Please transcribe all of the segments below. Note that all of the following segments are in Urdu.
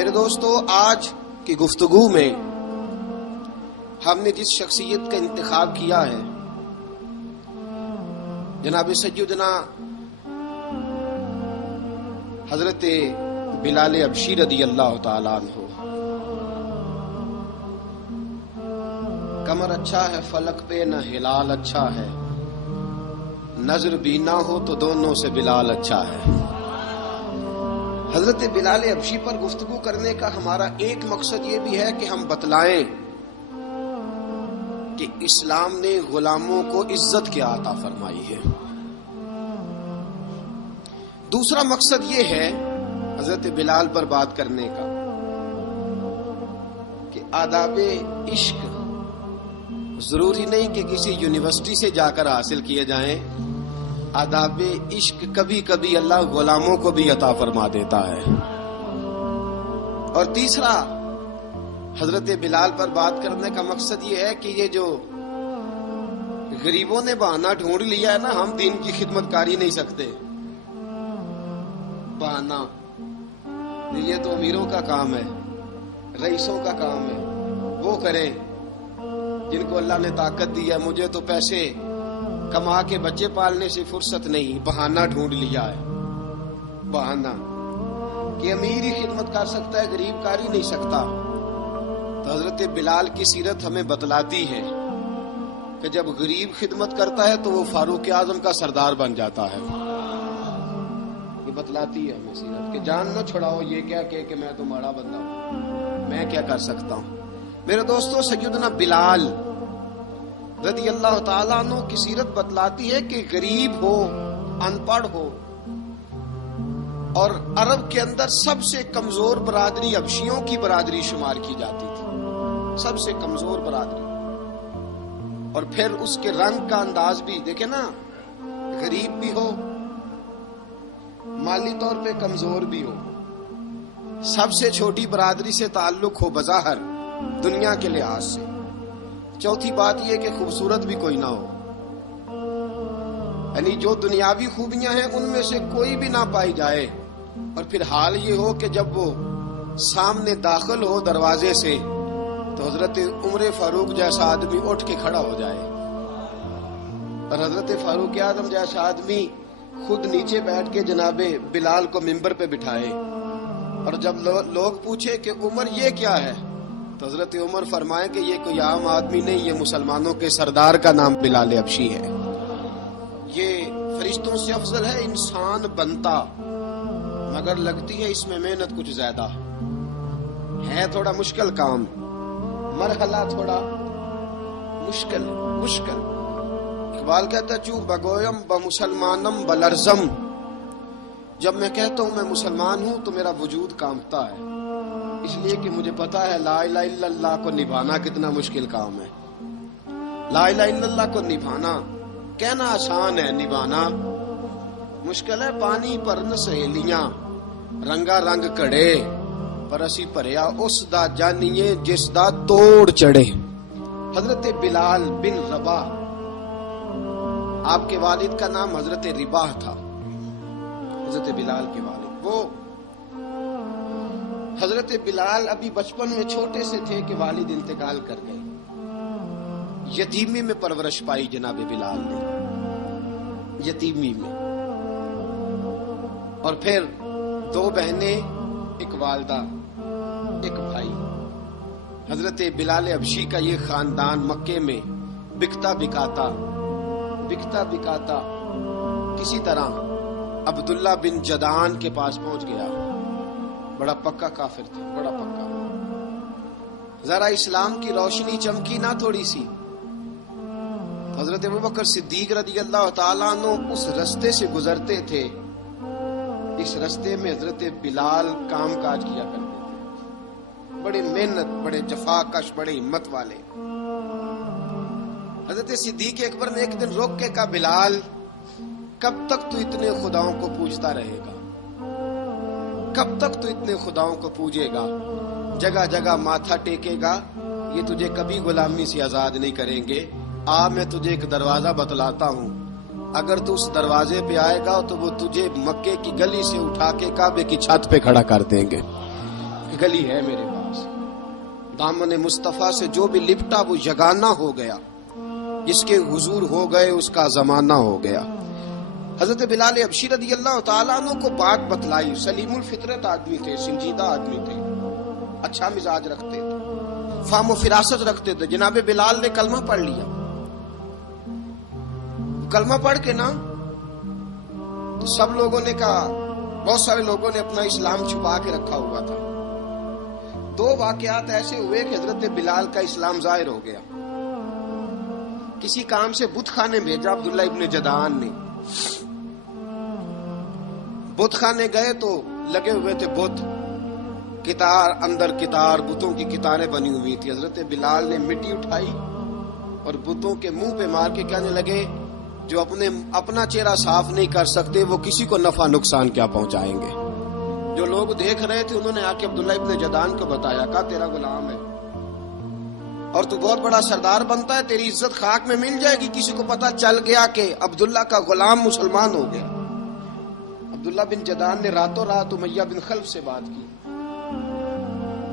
میرے دوستو، آج کی گفتگو میں ہم نے جس شخصیت کا انتخاب کیا ہے جناب سیدنا حضرت بلال حبشی رضی اللہ تعالیٰ عنہ. کمر اچھا ہے فلک پہ نہ ہلال اچھا ہے، نظر بھی نہ ہو تو دونوں سے بلال اچھا ہے. حضرت بلال حبشی پر گفتگو کرنے کا ہمارا ایک مقصد یہ بھی ہے کہ ہم بتلائیں کہ اسلام نے غلاموں کو عزت کیا عطا فرمائی ہے. دوسرا مقصد یہ ہے حضرت بلال پر بات کرنے کا کہ آداب عشق ضروری نہیں کہ کسی یونیورسٹی سے جا کر حاصل کیے جائیں. آداب عشق کبھی کبھی اللہ غلاموں کو بھی عطا فرما دیتا ہے. اور تیسرا حضرت بلال پر بات کرنے کا مقصد یہ ہے کہ یہ جو غریبوں نے بہانہ ڈھونڈ لیا ہے نا، ہم دین کی خدمت کر ہی نہیں سکتے. بہانہ یہ تو امیروں کا کام ہے، رئیسوں کا کام ہے، وہ کریں جن کو اللہ نے طاقت دی ہے. مجھے تو پیسے کما کے بچے پالنے سے فرصت نہیں، بہانہ ڈھونڈ لیا ہے. بہانہ کہ امیر ہی خدمت کر سکتا ہے، غریب کر ہی نہیں سکتا. تو حضرت بلال کی سیرت ہمیں بتلاتی ہے کہ جب غریب خدمت کرتا ہے تو وہ فاروق اعظم کا سردار بن جاتا ہے. یہ بتلاتی ہے ہمیں سیرت کہ جان نہ چھڑاؤ یہ کیا کہ میں تو ماڑا بندہ ہوں، میں کیا کر سکتا ہوں. میرے دوستو، سیدنا بلال رضی اللہ تعالیٰ عنہ کی سیرت بتلاتی ہے کہ غریب ہو، ان پڑھ ہو، اور عرب کے اندر سب سے کمزور برادری حبشیوں کی برادری شمار کی جاتی تھی، سب سے کمزور برادری. اور پھر اس کے رنگ کا انداز بھی دیکھیں نا، غریب بھی ہو، مالی طور پہ کمزور بھی ہو، سب سے چھوٹی برادری سے تعلق ہو بظاہر دنیا کے لحاظ سے. چوتھی بات یہ کہ خوبصورت بھی کوئی نہ ہو، یعنی جو دنیاوی خوبیاں ہیں ان میں سے کوئی بھی نہ پائی جائے. اور پھر حال یہ ہو کہ جب وہ سامنے داخل ہو دروازے سے تو حضرت عمر فاروق جیسا آدمی اٹھ کے کھڑا ہو جائے، اور حضرت فاروق اعظم جیسا آدمی خود نیچے بیٹھ کے جناب بلال کو منبر پہ بٹھائے. اور جب لوگ پوچھے کہ عمر یہ کیا ہے تو حضرت عمر فرمائے کہ یہ کوئی عام آدمی نہیں، یہ مسلمانوں کے سردار کا نام بلال حبشی ہے. یہ فرشتوں سے افضل ہے انسان بنتا، مگر لگتی ہے اس میں محنت کچھ زیادہ ہے، تھوڑا مشکل کام، مرحلہ تھوڑا مشکل. اقبال کہتا ہے چو بگویم بمسلمانم بلرزم، جب میں کہتا ہوں میں مسلمان ہوں تو میرا وجود کانپتا ہے، اس لیے کہ مجھے پتا ہے لا الہ الا اللہ کو نبھانا کتنا مشکل کام ہے. لا الہ الا اللہ کو نبھانا کہنا آسان ہے، نبھانا مشکل ہے. پانی پرن سہیلیاں رنگا رنگ کڑے، پر اسی پریا اس دا جانیے جس دا توڑ چڑھے. حضرت بلال بن رباح، آپ کے والد کا نام حضرت رباح تھا، حضرت بلال کے والد. وہ حضرت بلال ابھی بچپن میں چھوٹے سے تھے کہ والد انتقال کر گئے. یتیمی میں پرورش پائی جناب بلال نے، یتیمی میں. اور پھر 2 بہنیں، ایک والدہ، ایک بھائی. حضرت بلال حبشی کا یہ خاندان مکے میں بکتا بکاتا کسی طرح عبداللہ بن جدعان کے پاس پہنچ گیا. بڑا پکا کافر تھا، بڑا پکا. ذرا اسلام کی روشنی چمکی نہ تھوڑی سی، حضرت ابوبکر صدیق رضی اللہ تعالیٰ عنہ اس رستے سے گزرتے تھے. اس رستے میں حضرت بلال کام کاج کیا کرتے تھے، بڑے محنت، بڑے جفاکش، بڑے ہمت والے. حضرت صدیق اکبر نے ایک دن روک کے کہا بلال کب تک تو اتنے خداؤں کو پوجتا رہے گا، کب تک تو اتنے خداؤں کو پوجے گا، جگہ جگہ ماتھا ٹیکے گا، یہ تجھے کبھی غلامی سے آزاد نہیں کریں گے. میں تجھے ایک دروازہ بتلاتا ہوں، اگر تو اس دروازے پہ آئے گا تو وہ تجھے مکے کی گلی سے اٹھا کے کعبے کی چھت پہ کھڑا کر دیں گے. گلی ہے میرے پاس، دامن مصطفیٰ سے جو بھی لپٹا وہ یگانہ ہو گیا، جس کے حضور ہو گئے اس کا زمانہ ہو گیا۔ حضرت بلال حبشی رضی اللہ تعالیٰ عنہ کو بات بتلائی، سلیم الفطرت آدمی تھے، سنجیدہ آدمی تھے، اچھا مزاج رکھتے تھے، فہم و فراست رکھتے تھے۔ جناب بلال نے کلمہ پڑھ لیا، کلمہ پڑھ کے نا تو سب لوگوں نے کہا، بہت سارے لوگوں نے اپنا اسلام چھپا کے رکھا ہوا تھا۔ دو واقعات ایسے ہوئے کہ حضرت بلال کا اسلام ظاہر ہو گیا۔ کسی کام سے بت خانے بھیجا عبداللہ ابن جدعان نے، بت خانے گئے تو لگے ہوئے تھے بت، کتار اندر کتار، بتوں کی کتاریں بنی ہوئی تھی۔ حضرت بلال نے مٹی اٹھائی اور بتوں کے منہ پہ مار کے کہنے لگے، جو اپنا چہرہ صاف نہیں کر سکتے وہ کسی کو نفع نقصان کیا پہنچائیں گے۔ جو لوگ دیکھ رہے تھے انہوں نے آ کے عبداللہ ابن جدعان کو بتایا، کہا تیرا غلام ہے اور تو بہت بڑا سردار بنتا ہے، تیری عزت خاک میں مل جائے گی۔ کسی کو پتا چل گیا کہ عبداللہ کا غلام مسلمان ہو گیا۔ عبداللہ بن جدعان نے راتوں رات امیہ بن خلف سے بات کی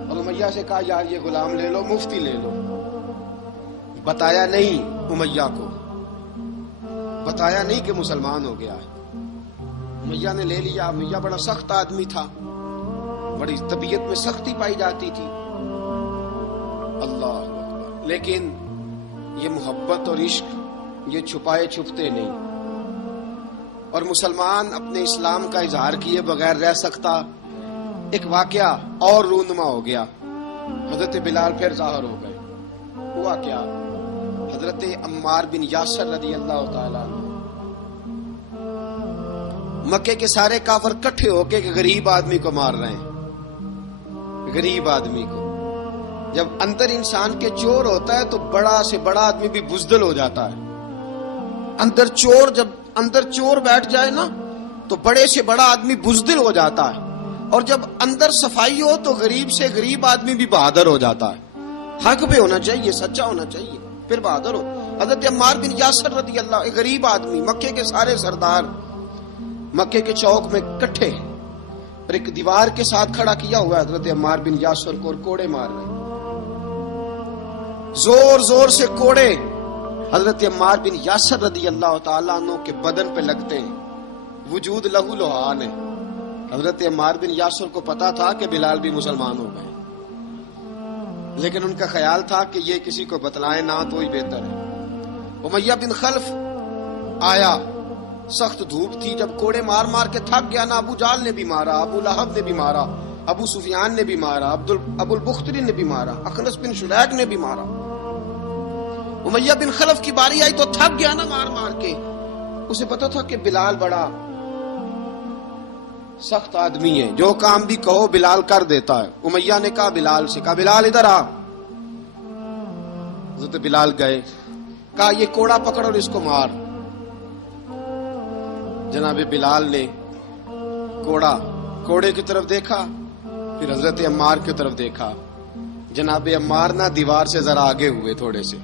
اور امیہ سے کہا، یار یہ غلام لے لو، مفتی لے لو۔ بتایا نہیں امیہ کو، بتایا نہیں کہ مسلمان ہو گیا ہے۔ امیہ نے لے لیا۔ امیہ بڑا سخت آدمی تھا، بڑی طبیعت میں سختی پائی جاتی تھی، اللہ اکبر۔ لیکن یہ محبت اور عشق یہ چھپائے چھپتے نہیں، اور مسلمان اپنے اسلام کا اظہار کیے بغیر رہ سکتا۔ ایک واقعہ اور رونما ہو گیا، حضرت بلال پھر ظاہر ہو گئے۔ ہوا کیا؟ حضرت عمار بن یاسر رضی اللہ تعالیٰ عنہ، مکے کے سارے کافر کٹھے ہو کے غریب آدمی کو مار رہے ہیں، غریب آدمی کو۔ جب اندر انسان کے چور ہوتا ہے تو بڑا سے بڑا آدمی بھی بزدل ہو جاتا ہے۔ جب اندر چور بیٹھ جائے نا تو بڑے سے بڑا آدمی بزدل ہو جاتا ہے، اور جب اندر صفائی ہو تو غریب سے غریب آدمی بھی بہادر ہو جاتا ہے۔ حق پہ ہونا چاہیے، سچا ہونا چاہیے، پھر بہادر ہو۔ حضرت عمار بن یاسر رضی اللہ، ایک غریب آدمی، مکے کے سارے سردار مکے کے چوک میں کٹھے اور ایک دیوار کے ساتھ کھڑا کیا ہوا ہے حضرت عمار بن یاسر کو، اور کوڑے مار رہے ہیں، زور زور سے کوڑے حضرت عمار بن یاسر رضی اللہ تعالیٰ عنہ کے بدن پہ لگتے ہیں، وجود لہو لہان ہے۔ حضرت عمار بن یاسر کو پتا تھا کہ بلال بھی مسلمان ہو گئے، لیکن ان کا خیال تھا کہ یہ کسی کو بتلائے نہ تو ہی بہتر ہے۔ امیہ بن خلف آیا، سخت دھوپ تھی، جب کوڑے مار مار کے تھک گیا نا، ابو جال نے بھی مارا، ابو لہب نے بھی مارا، ابو سفیان نے بھی مارا، ابو البختری نے بھی مارا، اخنس بن شلیک نے بھی مارا۔ امیہ بن خلف کی باری آئی تو تھک گیا نا مار مار کے، اسے پتا تھا کہ بلال بڑا سخت آدمی ہے، جو کام بھی کہو بلال کر دیتا ہے۔ امیہ نے کہا بلال سے، کہا بلال ادھر آ۔ حضرت بلال گئے، کہا یہ کوڑا پکڑ اور اس کو مار۔ جناب بلال نے کوڑے کی طرف دیکھا، پھر حضرت عمار کی طرف دیکھا۔ جناب عمار نہ دیوار سے ذرا آگے ہوئے، تھوڑے سے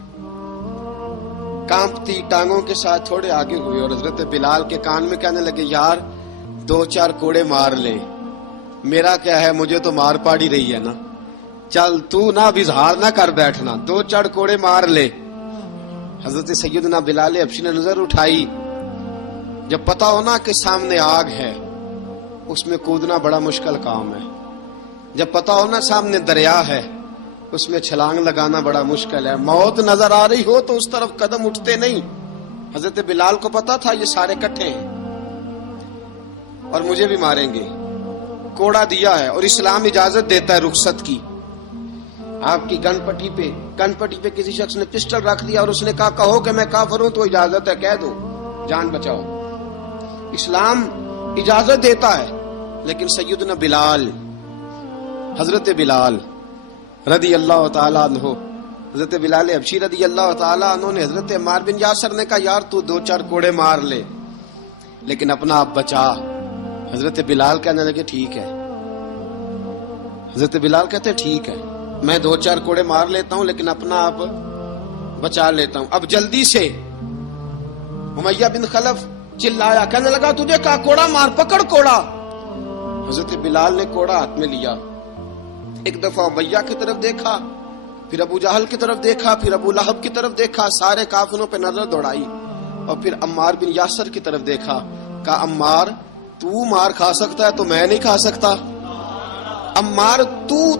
کانپتی ٹانگوں کے ساتھ تھوڑے آگے ہوئے، اور حضرت بلال کے کان میں کہنے لگے، یار 2-4 کوڑے مار لے، میرا کیا ہے، مجھے تو مار پاڑی رہی ہے نا، چل تو نہ اب اظہار نہ کر بیٹھنا، 2-4 کوڑے مار لے۔ حضرت سیدنا بلال حبشی نے نظر اٹھائی، جب پتا ہونا کہ سامنے آگ ہے اس میں کودنا بڑا مشکل کام ہے، جب پتا ہونا سامنے دریا ہے اس میں چھلانگ لگانا بڑا مشکل ہے، موت نظر آ رہی ہو تو اس طرف قدم اٹھتے نہیں۔ حضرت بلال کو پتا تھا یہ سارے کٹھے ہیں اور مجھے بھی ماریں گے، کوڑا دیا ہے، اور اسلام اجازت دیتا ہے رخصت کی۔ آپ کی گن پٹی پہ کسی شخص نے پسٹل رکھ دیا اور اس نے کہا کہو کہ میں کافر ہوں تو اجازت ہے، کہہ دو، جان بچاؤ۔ اسلام اجازت دیتا ہے، لیکن سیدنا بلال، حضرت بلال رضی اللہ تعالیٰ عنہ، حضرت بلال حبشی رضی اللہ تعالیٰ عنہ نے حضرت عمار بن یاسر نے کہا یار تو 2-4 کوڑے مار لے لیکن اپنا آپ بچا۔ حضرت بلال کہنے لگے ٹھیک ہے، حضرت بلال کہتے ٹھیک ہے، میں 2-4 کوڑے مار لیتا ہوں لیکن اپنا آپ بچا لیتا ہوں۔ اب جلدی سے امیہ بن خلف چلایا، کہنے لگا تجھے کہا کوڑا مار، پکڑ کوڑا۔ حضرت بلال نے کوڑا ہاتھ میں لیا، ایک دفعہ امیہ کی طرف دیکھا، پھر ابو جہل کی طرف دیکھا، پھر ابو لہب کی طرف دیکھا، سارے کافروں پہ نظر دوڑائی، اور پھر عمار بن یاسر کی طرف دیکھا، کہا عمار تو مار کھا سکتا ہے تو میں نہیں کھا سکتا؟ عمار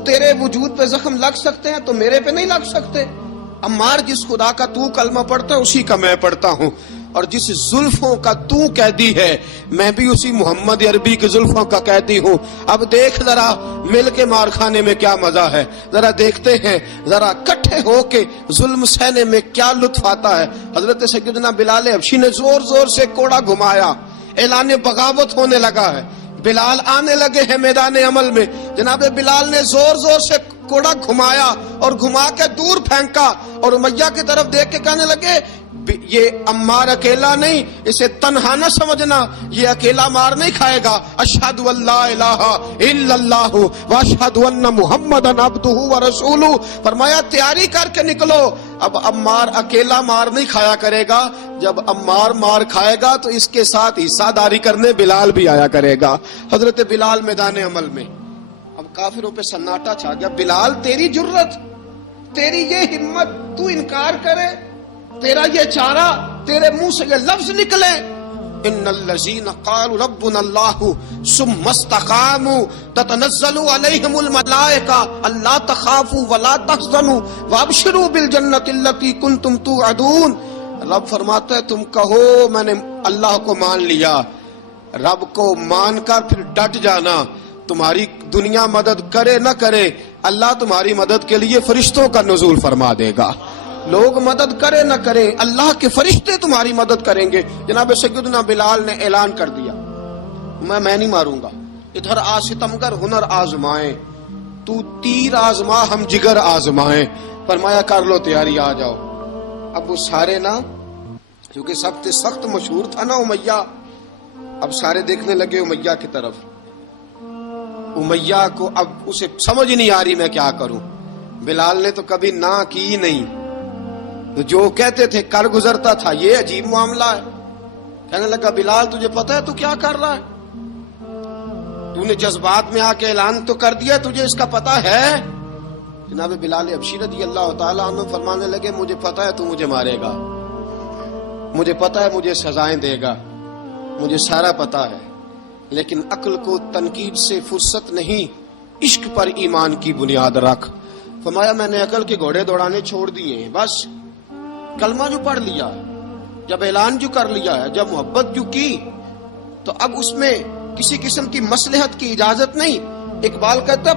تیرے وجود پہ زخم لگ سکتے ہیں تو میرے پہ نہیں لگ سکتے؟ عمار جس خدا کا تو کلمہ پڑھتا ہے اسی کا میں پڑھتا ہوں، اور جس زلفوں کا تو قیدی ہے میں بھی اسی محمد عربی کی زلفوں کا قیدی ہوں۔ اب دیکھ ذرا مل کے مار کھانے میں کیا مزہ ہے، ذرا دیکھتے ہیں ذرا اکٹھے ہو کے ظلم سہنے میں کیا لطف آتا ہے۔ حضرت سیدنا بلال حبشی نے زور زور سے کوڑا گھمایا، اعلان بغاوت ہونے لگا ہے، بلال آنے لگے ہیں میدان عمل میں، جناب بلال نے زور زور سے کوڑا گھمایا اور گھما کے دور پھینکا، اور امیہ کی طرف دیکھ کے کہنے لگے یہ عمار اکیلا نہیں، اسے تنہا نہ سمجھنا، یہ اکیلا مار نہیں کھائے گا۔ اشہد ان لا الہ الا اللہ واشہد ان محمدن عبدہ ورسولہ، فرمایا تیاری کر کے نکلو، اب عمار اکیلا مار نہیں کھایا کرے گا، جب عمار مار کھائے گا تو اس کے ساتھ حصہ داری کرنے بلال بھی آیا کرے گا۔ حضرت بلال میدان عمل میں، اب کافروں پہ سناٹا چھا گیا۔ بلال تیری جرت، تیری یہ ہمت، تو انکار کرے، تیرا یہ چارہ، تیرے منہ سے یہ لفظ نکلے، ان الذین قالوا ربنا اللہ ثم استقاموا تتنزل علیہم الملائکہ الا تخافوا ولا تحزنوا وابشروا بالجنۃ التی کنتم توعدون۔ رب فرماتا ہے تم کہو میں نے اللہ کو مان لیا، رب کو مان کر پھر ڈٹ جانا، تمہاری دنیا مدد کرے نہ کرے اللہ تمہاری مدد کے لیے فرشتوں کا نزول فرما دے گا، لوگ مدد کرے نہ کریں اللہ کے فرشتے تمہاری مدد کریں گے۔ جناب سیدنا بلال نے اعلان کر دیا میں نہیں ماروں گا، ادھر آ ستمگر ہنر آزمائیں، تو تیر آزما ہم جگر آزمائیں، فرمایا کر لو تیاری آ جاؤ۔ اب وہ سارے نا، کیونکہ سخت مشہور تھا نا امیہ، اب سارے دیکھنے لگے امیہ کی طرف، امیہ کو اب اسے سمجھ نہیں آ رہی میں کیا کروں۔ بلال نے تو کبھی نہ کی نہیں، تو جو کہتے تھے کر گزرتا تھا، یہ عجیب معاملہ ہے۔ کہنے لگا بلال تجھے پتا ہے تو کیا کر رہا ہے؟ تو نے جذبات میں آ کے اعلان تو کر دیا، تجھے اس کا پتا ہے؟ جناب بلال حبشی رضی اللہ تعالیٰ عنہ فرمانے لگے مجھے پتا ہے تو مجھے مارے گا، مجھے پتا ہے مجھے سزائیں دے گا، مجھے سارا پتا ہے، لیکن عقل کو تنقید سے فرصت نہیں، عشق پر ایمان کی بنیاد رکھ۔ فرمایا میں نے عقل کے گھوڑے دوڑانے چھوڑ دیے ہیں، بس کلمہ جو پڑھ لیا، جب اعلان جو کر لیا ہے، جب محبت جو کی، تو اب اس میں کسی قسم کی مصلحت کی اجازت نہیں۔ اقبال کہتا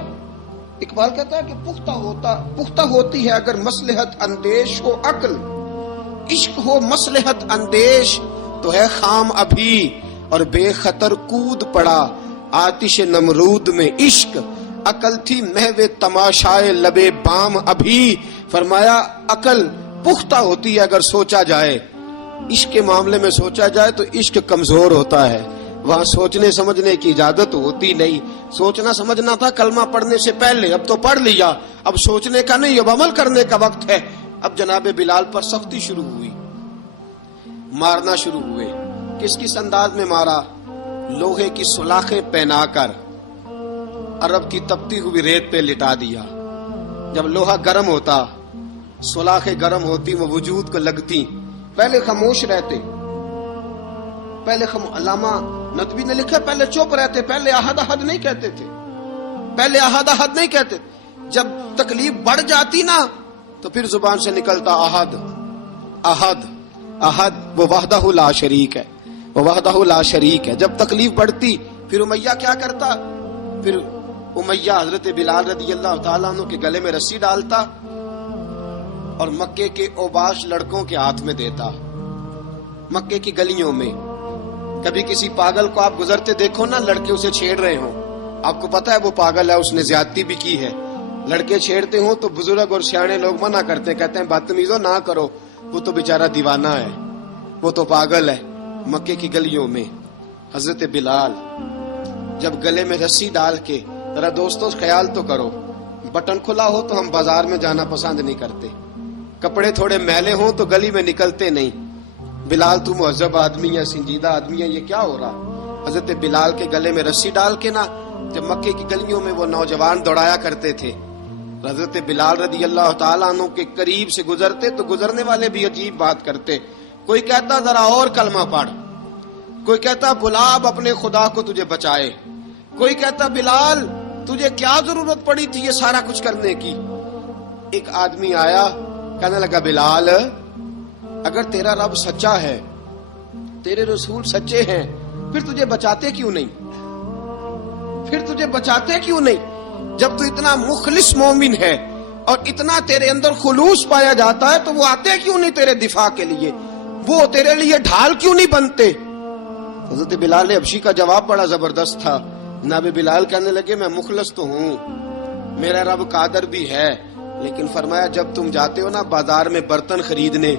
ہے کہ پختہ ہوتی ہے اگر مصلحت اندیش ہو عقل، عشق ہو مصلحت اندیش تو ہے خام ابھی، اور بے خطر کود پڑا آتش نمرود میں عشق، عقل تھی محو تماشائے لبے بام ابھی۔ فرمایا عقل پختہ ہوتی ہے اگر سوچا جائے، عشق کے معاملے میں سوچا جائے تو عشق کمزور ہوتا ہے، وہاں سوچنے سمجھنے کی اجازت ہوتی نہیں۔ سوچنا سمجھنا تھا کلمہ پڑھنے سے پہلے، اب تو پڑھ لیا، اب سوچنے کا نہیں، اب عمل کرنے کا وقت ہے۔ اب جناب بلال پر سختی شروع ہوئی، مارنا شروع ہوئے۔ کس انداز میں مارا؟ لوہے کی سلاخیں پہنا کر عرب کی تپتی ہوئی ریت پہ لٹا دیا۔ جب لوہا گرم ہوتا، سلاخیں گرم ہوتی، وہ وجود کو لگتی، پہلے خاموش رہتے، علامہ ندوی نے لکھا پہلے چپ رہتے، پہلے احد احد نہیں کہتے تھے، نہیں کہتے، جب تکلیف بڑھ جاتی نا تو پھر زبان سے نکلتا احد احد احد، وہ وحدہ لا شریک ہے، جب تکلیف بڑھتی پھر امیہ کیا کرتا؟ پھر امیہ حضرت بلال رضی اللہ تعالیٰ عنہ کے گلے میں رسی ڈالتا اور مکے کے اوباش لڑکوں کے ہاتھ میں دیتا۔ مکے کی گلیوں میں کبھی کسی پاگل کو آپ گزرتے دیکھو نا، لڑکے اسے چھیڑ رہے ہوں، آپ کو پتا ہے وہ پاگل ہے، اس نے زیادتی بھی کی ہے، لڑکے چھیڑتے ہوں تو بزرگ اور سیانے لوگ منع کرتے، کہتے ہیں بدتمیزوں نہ کرو، وہ تو بیچارہ دیوانہ ہے، وہ تو پاگل ہے۔ مکے کی گلیوں میں حضرت بلال جب گلے میں رسی ڈال کے، ذرا دوستوں خیال تو کرو، بٹن کھلا ہو تو ہم بازار میں جانا پسند نہیں کرتے، کپڑے تھوڑے میلے ہوں تو گلی میں نکلتے نہیں۔ بلال تو مہذب آدمی ہے، سنجیدہ آدمی ہے، یہ کیا ہو رہا؟ حضرت بلال کے گلے میں رسی ڈال کے نا جب مکے کی گلیوں میں وہ نوجوان دوڑایا کرتے تھے، حضرت بلال رضی اللہ تعالیٰ عنہ کے قریب سے گزرتے تو گزرنے والے بھی عجیب بات کرتے. کوئی کہتا ذرا اور کلمہ پڑھ، کوئی کہتا بلا اب اپنے خدا کو تجھے بچائے، کوئی کہتا بلال تجھے کیا ضرورت پڑی تھی یہ سارا کچھ کرنے کی. ایک آدمی آیا کہنے لگا بلال اگر تیرا رب سچا ہے، تیرے رسول سچے ہیں، پھر تجھے بچاتے کیوں نہیں؟ پھر تجھے بچاتے کیوں نہیں؟ جب تو اتنا مخلص مومن ہے اور اتنا تیرے اندر خلوص پایا جاتا ہے تو وہ آتے کیوں نہیں تیرے دفاع کے لیے؟ وہ تیرے لیے ڈھال کیوں نہیں بنتے؟ حضرت بلال حبشی کا جواب بڑا زبردست تھا. جناب بلال کہنے لگے میں مخلص تو ہوں، میرا رب قادر بھی ہے، لیکن فرمایا جب تم جاتے ہو نا بازار میں برتن خریدنے،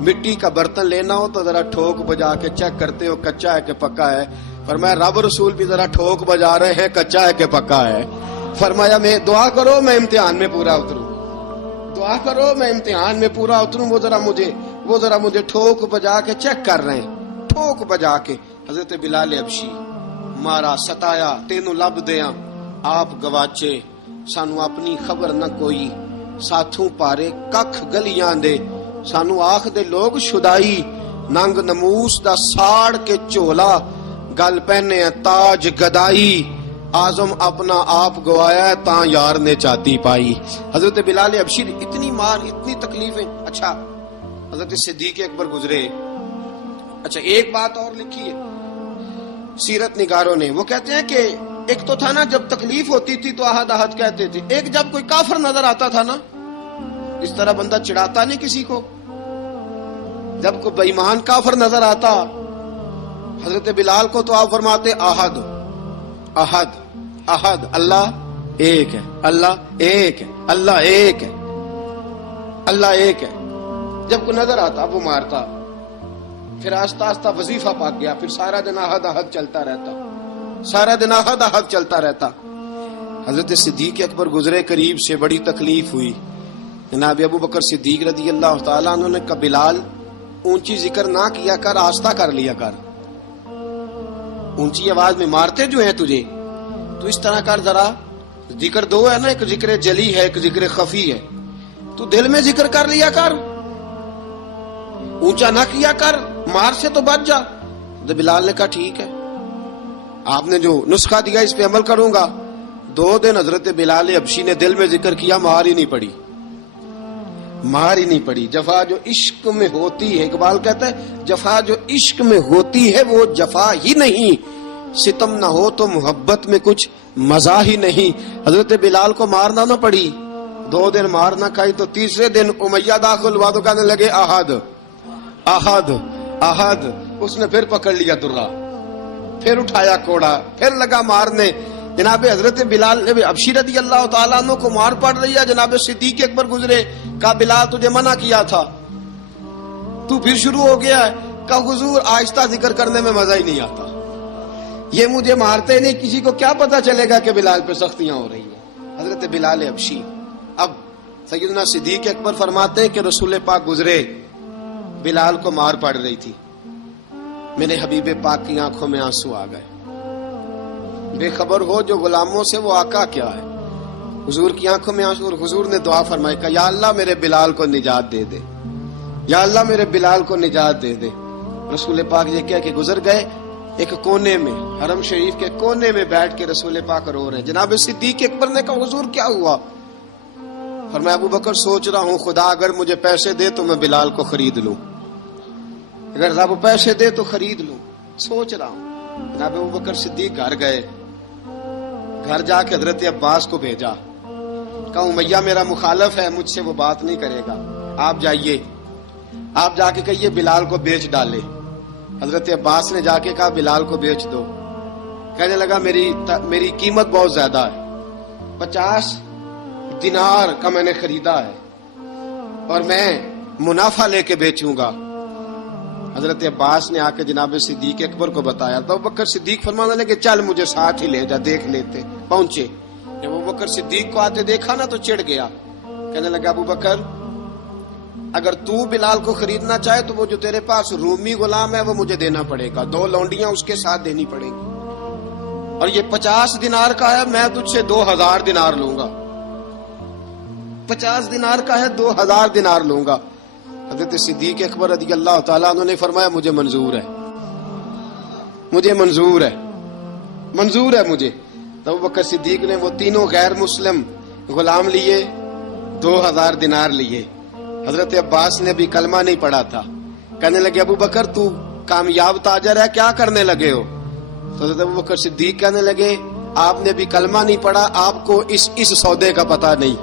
مٹی کا برتن لینا ہو تو ذرا ٹھوک بجا کے چیک کرتے ہو کچا ہے کہ پکا ہے. فرمایا رب رسول بھی ذرا ٹھوک بجا رہے ہیں کچا ہے کہ پکا ہے. فرمایا میں دعا کرو میں امتحان میں پورا اتروں، دعا کرو میں امتحان میں پورا اتروں. وہ ذرا مجھے ٹھوک بجا کے چیک کر رہے ہیں، ٹھوک بجا کے. حضرت بلال حبشی مارا ستایا تینوں لب دیاں آپ گواچے، سانو اپنی خبر نہ کوئی، ساتھوں پارے ککھ گلیاں دے، سانو آخ دے لوگ شدائی، ننگ نموس دا ساڑ کے چولا، گل پہنے تاج گدائی، آزم اپنا آپ گوایا تاں یار نے چاتی پائی. حضرت بلال حبشی اتنی مار اتنی تکلیفیں. اچھا حضرت صدیق اکبر گزرے. اچھا ایک بات اور لکھی ہے سیرت نگاروں نے، وہ کہتے ہیں کہ ایک تو تھا نا جب تکلیف ہوتی تھی تو احد احد کہتے تھے، ایک جب کوئی کافر نظر آتا تھا نا اس طرح بندہ چڑھاتا نہیں کسی کو، جب کوئی بے ایمان کافر نظر آتا حضرت بلال کو تو آپ فرماتے احد احد احد، اللہ ایک ہے، اللہ ایک ہے، اللہ ایک ہے، اللہ ایک ہے. جب کوئی نظر آتا وہ مارتا، پھر آہستہ آہستہ وظیفہ پاک گیا، پھر سارا دن احد احد چلتا رہتا، سارا دن احد احد چلتا رہتا. حضرت صدیق اکبر گزرے قریب سے، بڑی تکلیف ہوئی. جناب ابو بکر صدیق رضی اللہ تعالیٰ عنہ نے کہا بلال اونچی ذکر نہ کیا کر، آہستہ کر لیا کر، اونچی آواز میں مارتے جو ہیں تجھے تو اس طرح کر، ذرا ذکر دو ہے نا، ایک ذکر جلی ہے ایک ذکر خفی ہے، تو دل میں ذکر کر لیا کر، اونچا نہ کیا کر، مار سے تو بچ جا. تو بلال نے کہا ٹھیک ہے، آپ نے جو نسخہ دیا اس پہ عمل کروں گا. 2 دن حضرت بلال حبشی نے دل میں ذکر کیا، مار ہی نہیں پڑی، مار ہی نہیں پڑی. جفا جو عشق میں ہوتی ہے، اقبال کہتا ہے جفا جو عشق میں ہوتی ہے وہ جفا ہی نہیں، ستم نہ ہو تو محبت میں کچھ مزہ ہی نہیں. حضرت بلال کو مارنا نہ پڑی، 2 دن مار نہ کھائی تو تیسرے دن امیہ داخل ہوا تو کہنے لگے احد احد احد. اس نے پھر پکڑ لیا درہ، پھر اٹھایا کوڑا، پھر لگا مارنے. جناب حضرت بلال حبشی رضی اللہ تعالیٰ عنہ کو مار پڑ رہی ہے. جناب صدیق اکبر گزرے، کہا بلال تجھے منع کیا تھا، تو پھر شروع ہو گیا ہے. کہا حضور آہستہ ذکر کرنے میں مزہ ہی نہیں آتا، یہ مجھے مارتے نہیں، کسی کو کیا پتا چلے گا کہ بلال پہ سختیاں ہو رہی ہیں. حضرت بلال حبشی. اب سیدنا صدیق اکبر فرماتے ہیں کہ رسول پاک گزرے، بلال کو مار پڑ رہی تھی، میرے حبیب پاک کی آنکھوں میں آنسو آ گئے. بے خبر ہو جو غلاموں سے وہ آقا کیا ہے. حضور کی آنکھوں میں آنسو، اور حضور نے دعا فرمائی کہ یا اللہ میرے بلال کو نجات دے دے، یا اللہ میرے بلال کو نجات دے دے. رسول پاک یہ کہہ کے گزر گئے. ایک کونے میں حرم شریف کے کونے میں بیٹھ کے رسول پاک رو رہے ہیں. جناب صدیق اکبر نے کہا حضور کیا ہوا؟ فرمایا ابو بکر سوچ رہا ہوں خدا اگر مجھے پیسے دے تو میں بلال کو خرید لوں، اگر رب پیسے دے تو خرید لوں، سوچ رہا ہوں. جناب ابو بکر صدیق گھر گئے، گھر جا کے حضرت عباس کو بھیجا، کہا امیہ میرا مخالف ہے، مجھ سے وہ بات نہیں کرے گا، آپ جائیے، آپ جا کے کہیے بلال کو بیچ ڈالے. حضرت عباس نے جا کے کہا بلال کو بیچ دو. کہنے لگا میری قیمت بہت زیادہ ہے، 50 دینار کا میں نے خریدا ہے اور میں منافع لے کے بیچوں گا. حضرت عباس نے آ کے جناب صدیق اکبر کو بتایا تو ابو بکر صدیق فرمانے لگے چل مجھے ساتھ ہی لے جا، دیکھ لیتے. پہنچے، جب ابو بکر صدیق کو آتے دیکھا نا تو چڑ گیا. کہنے لگا ابو بکر اگر تو بلال کو خریدنا چاہے تو وہ جو تیرے پاس رومی غلام ہے وہ مجھے دینا پڑے گا، 2 لونڈیاں اس کے ساتھ دینی پڑے گی. اور یہ 50 دینار کا ہے، میں تجھ سے 2000 دینار لوں گا. 50 دینار کا ہے، 2000 دینار لوں گا. حضرت صدیق اکبر رضی اللہ تعالیٰ عنہ نے فرمایا مجھے منظور ہے، مجھے منظور ہے، منظور ہے مجھے. تو ابو بکر صدیق نے وہ تینوں غیر مسلم غلام لیے، 2000 دینار لیے. حضرت عباس نے بھی کلمہ نہیں پڑھا تھا. کہنے لگے ابو بکر تو کامیاب تاجر ہے، کیا کرنے لگے ہو؟ تو حضرت ابو بکر صدیق کہنے لگے آپ نے بھی کلمہ نہیں پڑھا، آپ کو اس سودے کا پتہ نہیں،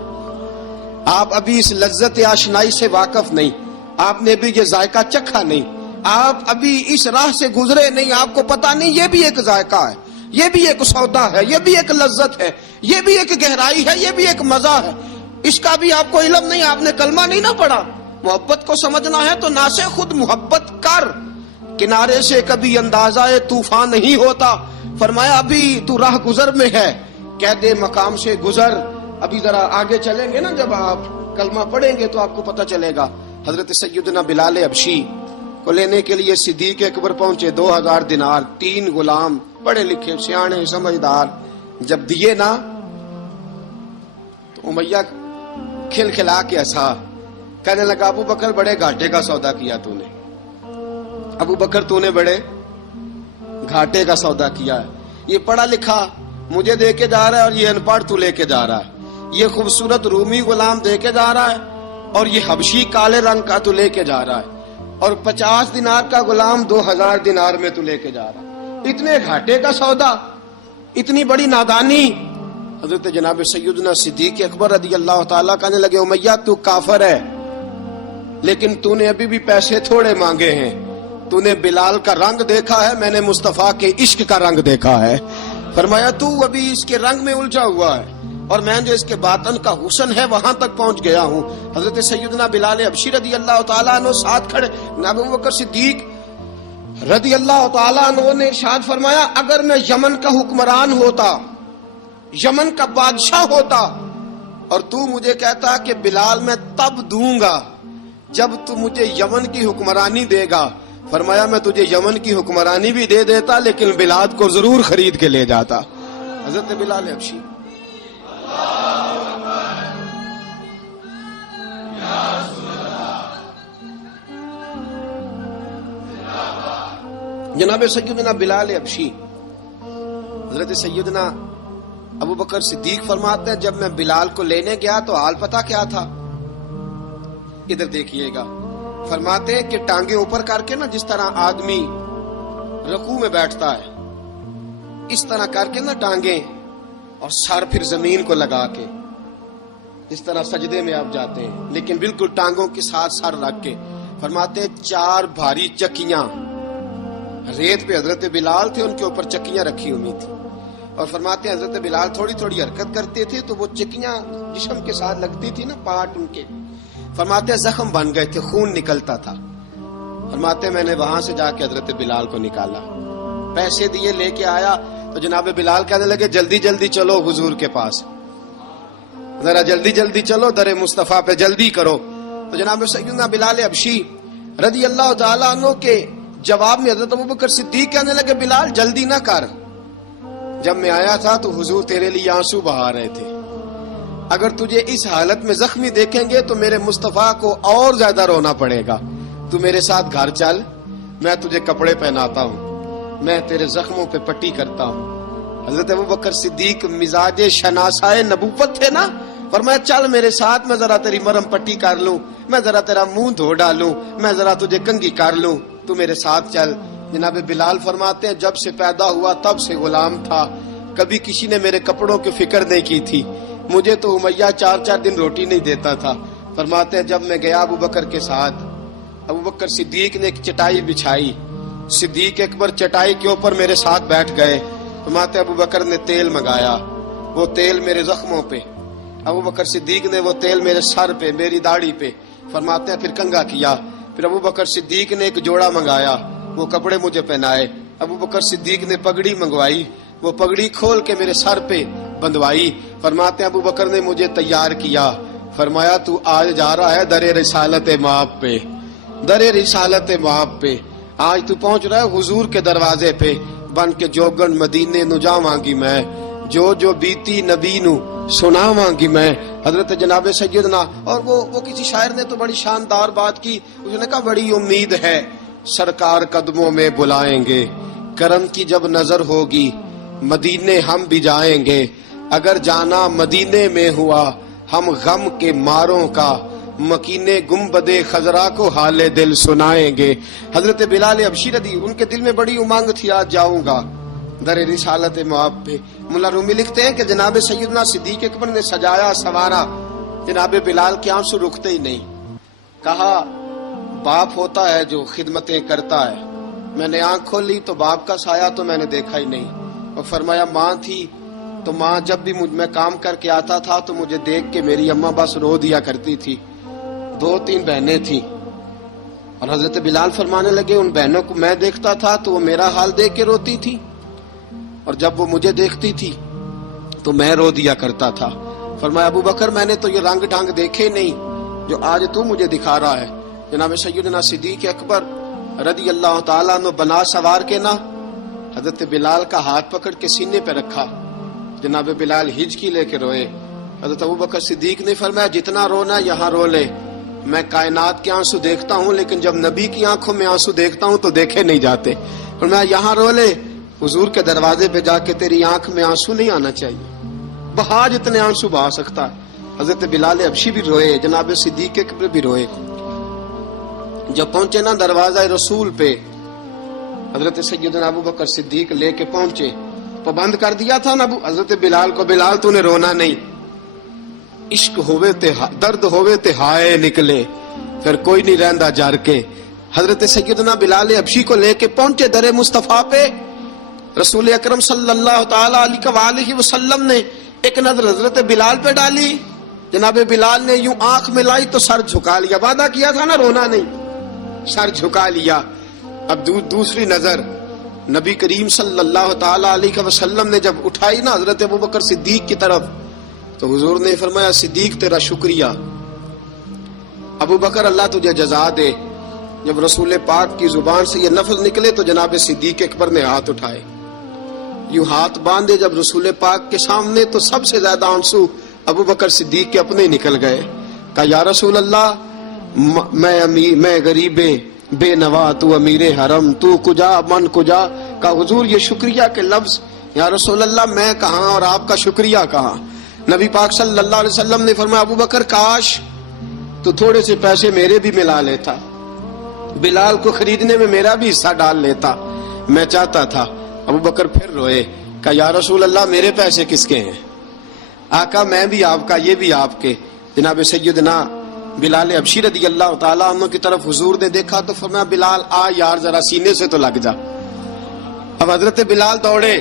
آپ ابھی اس لذت آشنائی سے واقف نہیں، آپ نے بھی یہ ذائقہ چکھا نہیں، آپ ابھی اس راہ سے گزرے نہیں، آپ کو پتہ نہیں یہ بھی ایک ذائقہ ہے، یہ بھی ایک سودا ہے، یہ بھی ایک لذت ہے، یہ بھی ایک گہرائی ہے، یہ بھی ایک مزہ ہے، اس کا بھی آپ کو علم نہیں، آپ نے کلمہ نہیں نہ پڑھا. محبت کو سمجھنا ہے تو نہ سے خود محبت کر، کنارے سے کبھی اندازہ طوفان نہیں ہوتا. فرمایا ابھی تو راہ گزر میں ہے، کہہ دے مقام سے گزر. ابھی ذرا آگے چلیں گے نا، جب آپ کلمہ پڑھیں گے تو آپ کو پتہ چلے گا. حضرت سیدنا بلال حبشی کو لینے کے لیے صدیق اکبر پہنچے. 2000 دینار، 3 غلام پڑھے لکھے سیانے سمجھدار. جب دیے نا تو امیہ کھل کھلا کے ہنسا، کہنے لگا ابو بکر بڑے گھاٹے کا سودا کیا تو نے، ابو بکر تو نے بڑے گھاٹے کا سودا کیا ہے. یہ پڑھا لکھا مجھے دے کے جا رہا ہے اور یہ ان پڑھ تو لے کے جا رہا ہے. یہ خوبصورت رومی غلام دے کے جا رہا ہے اور یہ حبشی کالے رنگ کا تو لے کے جا رہا ہے، اور 50 دینار کا غلام 2000 دینار میں تو لے کے جا رہا ہے. اتنے گھاٹے کا سودا، اتنی بڑی نادانی. حضرت جناب سیدنا صدیق اکبر رضی اللہ تعالیٰ کہنے لگے امیہ تو کافر ہے، لیکن تو نے ابھی بھی پیسے تھوڑے مانگے ہیں. تو نے بلال کا رنگ دیکھا ہے، میں نے مصطفیٰ کے عشق کا رنگ دیکھا ہے. فرمایا تو ابھی اس کے رنگ میں الجھا ہوا ہے اور میں جو اس کے باطن کا حسن ہے وہاں تک پہنچ گیا ہوں. حضرت سیدنا بلال حبشی رضی اللہ تعالیٰ عنہ ساتھ کھڑے. ابو بکر صدیق رضی اللہ تعالیٰ عنہ نے ارشاد فرمایا اگر میں یمن کا حکمران ہوتا، یمن کا بادشاہ ہوتا، اور تو مجھے کہتا کہ بلال میں تب دوں گا جب تو مجھے یمن کی حکمرانی دے گا. فرمایا میں تجھے یمن کی حکمرانی بھی دے دیتا لیکن بلال کو ضرور خرید کے لے جاتا. حضرت بلال حبشی جناب سیدنا بلال حبشی حضرت سیدنا ابو بکر صدیق فرماتے ہیں جب میں بلال کو لینے گیا تو حال پتہ کیا تھا؟ ادھر دیکھیے گا. فرماتے ہیں کہ ٹانگیں اوپر کر کے نا، جس طرح آدمی رکوع میں بیٹھتا ہے اس طرح کر کے نا ٹانگیں، اور سر پھر زمین کو لگا کے اس طرح سجدے میں آپ جاتے ہیں، لیکن بالکل ٹانگوں کے ساتھ سر رکھ کے. فرماتے ہیں 4 بھاری چکیاں ریت پہ حضرت بلال تھے، ان کے اوپر چکیاں رکھی ہوئی تھی، اور فرماتے ہیں حضرت بلال تھوڑی تھوڑی حرکت کرتے تھے تو وہ چکیاں جسم کے ساتھ لگتی تھی نا، پارٹ ان کے. فرماتے ہیں زخم بن گئے تھے، خون نکلتا تھا. فرماتے ہیں میں نے وہاں سے جا کے حضرت بلال کو نکالا، پیسے دیے، لے کے آیا تو جناب بلال کہنے لگے جلدی جلدی چلو حضور کے پاس، ذرا جلدی جلدی چلو، در مصطفیٰ پہ جلدی کرو. تو جناب سیدنا بلال حبشی رضی اللہ تعالیٰ عنہ کے جواب میں حضرت ابوبکر صدیق کہنے لگے بلال جلدی نہ کر، جب میں آیا تھا تو حضور تیرے لیے آنسو بہا رہے تھے، اگر تجھے اس حالت میں زخمی دیکھیں گے تو میرے مصطفیٰ کو اور زیادہ رونا پڑے گا. تو میرے ساتھ گھر چل، میں تجھے کپڑے پہناتا ہوں، میں تیرے زخموں پہ پٹی کرتا ہوں. حضرت ابوبکر صدیق مزاج شناسائے نبوت تھے نا، فرمایا چل میرے ساتھ، میں ذرا تیری مرہم پٹی کر لوں، میں ذرا تیرا منہ دھو ڈالوں، میں ذرا تجھے کنگھی کر لوں، تو میرے ساتھ چل. جناب بلال فرماتے ہیں جب سے پیدا ہوا تب سے غلام تھا، کبھی کسی نے میرے کپڑوں کی فکر نہیں کی تھی، مجھے تو امیہ 4 دن روٹی نہیں دیتا تھا. فرماتے ہیں جب میں گیا ابو بکر کے ساتھ، ابو بکر صدیق نے ایک چٹائی بچھائی، صدیق اکبر چٹائی کے اوپر میرے ساتھ بیٹھ گئے. فرماتے ابو بکر نے تیل منگایا، وہ تیل میرے زخموں پہ، ابو بکر صدیق نے وہ تیل میرے سر پہ، میری داڑھی پہ. فرماتے ہیں پھر کنگھا کیا، پھر ابو بکر صدیق نے ایک جوڑا منگایا، وہ کپڑے مجھے پہنائے. ابو بکر صدیق نے پگڑی منگوائی، وہ پگڑی کھول کے میرے سر پہ بندوائی. فرماتے ہیں ابو بکر نے مجھے تیار کیا، فرمایا تو آج جا رہا ہے در رسالت مآب پہ، در رسالت مآب پہ، آج تو پہنچ رہا ہے حضور کے دروازے پہ. بن کے جوگن مدینے نو جاواں گی میں، جو بیتی نبی نو سناواں گی میں. حضرت جناب سیدنا، اور وہ کسی شاعر نے تو بڑی شاندار بات کی، اس نے کہا بڑی امید ہے سرکار قدموں میں بلائیں گے، کرم کی جب نظر ہوگی مدینے ہم بھی جائیں گے، اگر جانا مدینے میں ہوا ہم غم کے ماروں کا مکینے گنبدے خضرا کو حال دل سنائیں گے. حضرت بلال حبشی رضی، ان کے دل میں بڑی امنگ تھی، آج جاؤں گا در رسالت معاب پہ. ملا رومی لکھتے ہیں کہ جناب سیدنا صدیق اکبر نے سجایا سوارا، جناب بلال کے آنسو رکتے ہی نہیں. کہا باپ ہوتا ہے جو خدمتیں کرتا ہے. میں نے آنکھ کھولی تو باپ کا سایہ تو میں نے دیکھا ہی نہیں. اور فرمایا ماں تھی تو ماں جب بھی میں کام کر کے آتا تھا تو مجھے دیکھ کے میری اماں بس رو دیا کرتی تھی. 2-3 بہنیں تھیں. اور حضرت بلال فرمانے لگے ان بہنوں کو میں دیکھتا تھا تو وہ میرا حال دیکھ کے روتی تھی، اور جب وہ مجھے دیکھتی تھی تو میں رو دیا کرتا تھا. فرمایا ابو بکر میں نے تو یہ رنگ ڈھنگ دیکھے نہیں جو آج تو مجھے دکھا رہا ہے. جناب سیدنا صدیق اکبر رضی اللہ تعالیٰ عنہ بنا سوار کے نا حضرت بلال کا ہاتھ پکڑ کے سینے پہ رکھا. جناب بلال ہچکی لے کے روئے. حضرت ابو بکر صدیق نے فرمایا جتنا رونا یہاں رو لے، میں کائنات کے آنسو دیکھتا ہوں لیکن جب نبی کی آنکھوں میں آنسو دیکھتا ہوں تو دیکھے نہیں جاتے. فرمایا یہاں رو لے، حضور کے دروازے پہ جا کے تیری آنکھ میں آنسو نہیں آنا چاہیے، بہا جتنے آنسو بہا سکتا ہے. حضرت بلال حبشی بھی روئے، جناب صدیق اکبر بھی روئے. جب پہنچے نا دروازہ رسول پہ، حضرت سیدنا ابو بکر صدیق لے کے پہنچے. پابند کر دیا تھا نا حضرت بلال کو، بلال تو نے رونا نہیں، عشق ہوئے تے درد ہوئے تے ہائے نکلے، پھر کوئی نہیں رہندا جار کے. حضرت سیدنا بلال حبشی کو لے کے پہنچے در مصطفیٰ پہ. رسول اکرم صلی اللہ تعالی علیہ وسلم نے ایک نظر حضرت بلال پہ ڈالی. جناب بلال نے یوں آنکھ ملائی تو سر جھکا لیا. وعدہ کیا تھا نا رونا نہیں، سر جھکا لیا. اب دوسری نظر نبی کریم صلی اللہ تعالی علیہ وسلم نے جب اٹھائی نا حضرت ابوبکر صدیق کی طرف تو حضور نے فرمایا صدیق تیرا شکریہ، ابو بکر اللہ تجھے جزا دے. جب رسول پاک کی زبان سے یہ لفظ نکلے تو جناب صدیق اکبر نے ہاتھ اٹھائے، یوں ہاتھ باندھے جب رسول پاک کے سامنے تو سب سے زیادہ آنسو ابو بکر صدیق کے اپنے نکل گئے. کہا یا رسول اللہ میں غریب بے نوا، تو امیر حرم، تو کجا من کجا. کہا حضور یہ شکریہ کے لفظ، یا رسول اللہ میں کہاں اور آپ کا شکریہ کہاں. نبی پاک صلی اللہ علیہ وسلم نے فرمایا ابو بکر کاش تو تھوڑے سے پیسے میرے بھی ملا لیتا، بلال کو خریدنے میں میرا بھی حصہ ڈال لیتا، میں چاہتا تھا. ابو بکر پھر روئے. کہا یا رسول اللہ میرے پیسے کس کے ہیں؟ آقا میں بھی آپ کا، یہ بھی آپ کے. جناب سیدنا بلال حبشی رضی اللہ تعالیٰ عنہ کی طرف حضور نے دیکھا تو فرمایا بلال آ یار ذرا سینے سے تو لگ جا. اب حضرت بلال دوڑے.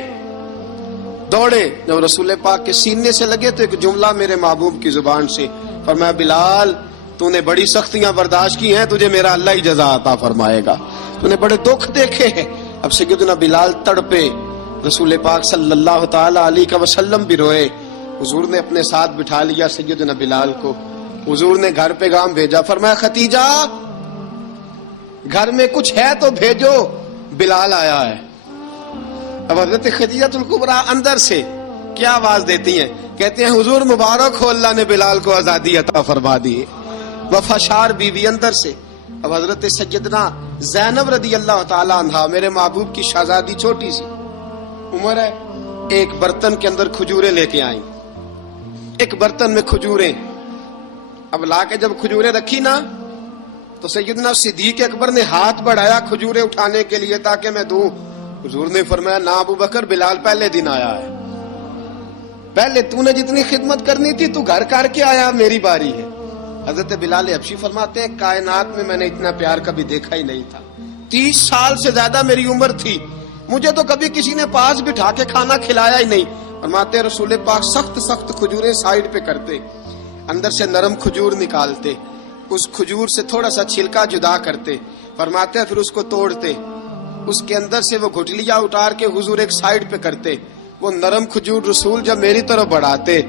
جب رسول پاک کے سینے سے لگے تو ایک جملہ میرے محبوب کی زبان سے فرمایا بلال تو نے بڑی سختیاں برداشت کی ہیں، تجھے میرا اللہ ہی جزا عطا فرمائے گا، تو نے بڑے دکھ دیکھے ہیں. اب سیدنا بلال تڑپے، رسول پاک صلی اللہ تعالی علیہ وسلم بھی روئے. حضور نے اپنے ساتھ بٹھا لیا سیدنا بلال کو. حضور نے گھر پیغام بھیجا، فرمایا ختیجہ گھر میں کچھ ہے تو بھیجو، بلال آیا ہے. اب حضرت خدیجہ الکبریٰ اندر سے کیا آواز دیتی ہیں، کہتے ہیں حضور مبارک ہو، اللہ نے بلال کو آزادی عطا فرما دی. وفاشار بیوی اندر سے. اب حضرت سیدنا زینب رضی اللہ تعالی عنہا میرے محبوب کی شہزادی، چھوٹی سی عمر ہے، ایک برتن کے اندر کھجوریں لے کے آئیں. ایک برتن میں کھجوریں. اب لا کے جب کھجوریں رکھی نا تو سیدنا صدیق اکبر نے ہاتھ بڑھایا کھجوریں اٹھانے کے لیے تاکہ میں دوں. حضور نے فرمایا نا ابو بکر، بلال پہلے دن آیا ہے، پہلے تو نے جتنی خدمت کرنی تھی تو گھر کر کے آیا، میری باری ہے. حضرت بلال حبشی فرماتے ہیں کائنات میں نے اتنا پیار کبھی دیکھا ہی نہیں تھا. 30 سال سے زیادہ میری عمر تھی، مجھے تو کبھی کسی نے پاس بٹھا کے کھانا کھلایا ہی نہیں. فرماتے ہیں رسول پاک سخت کھجوریں سائیڈ پہ کرتے، اندر سے نرم کھجور نکالتے، اس کھجور سے تھوڑا سا چھلکا جدا کرتے. فرماتے ہیں پھر اس کو توڑتے، اس کے اندر سے وہ گھٹلیاں اتار کے حضور ایک سائیڈ پہ کرتے. وہ نرم کھجور رسول جب میری طرف بڑھاتے،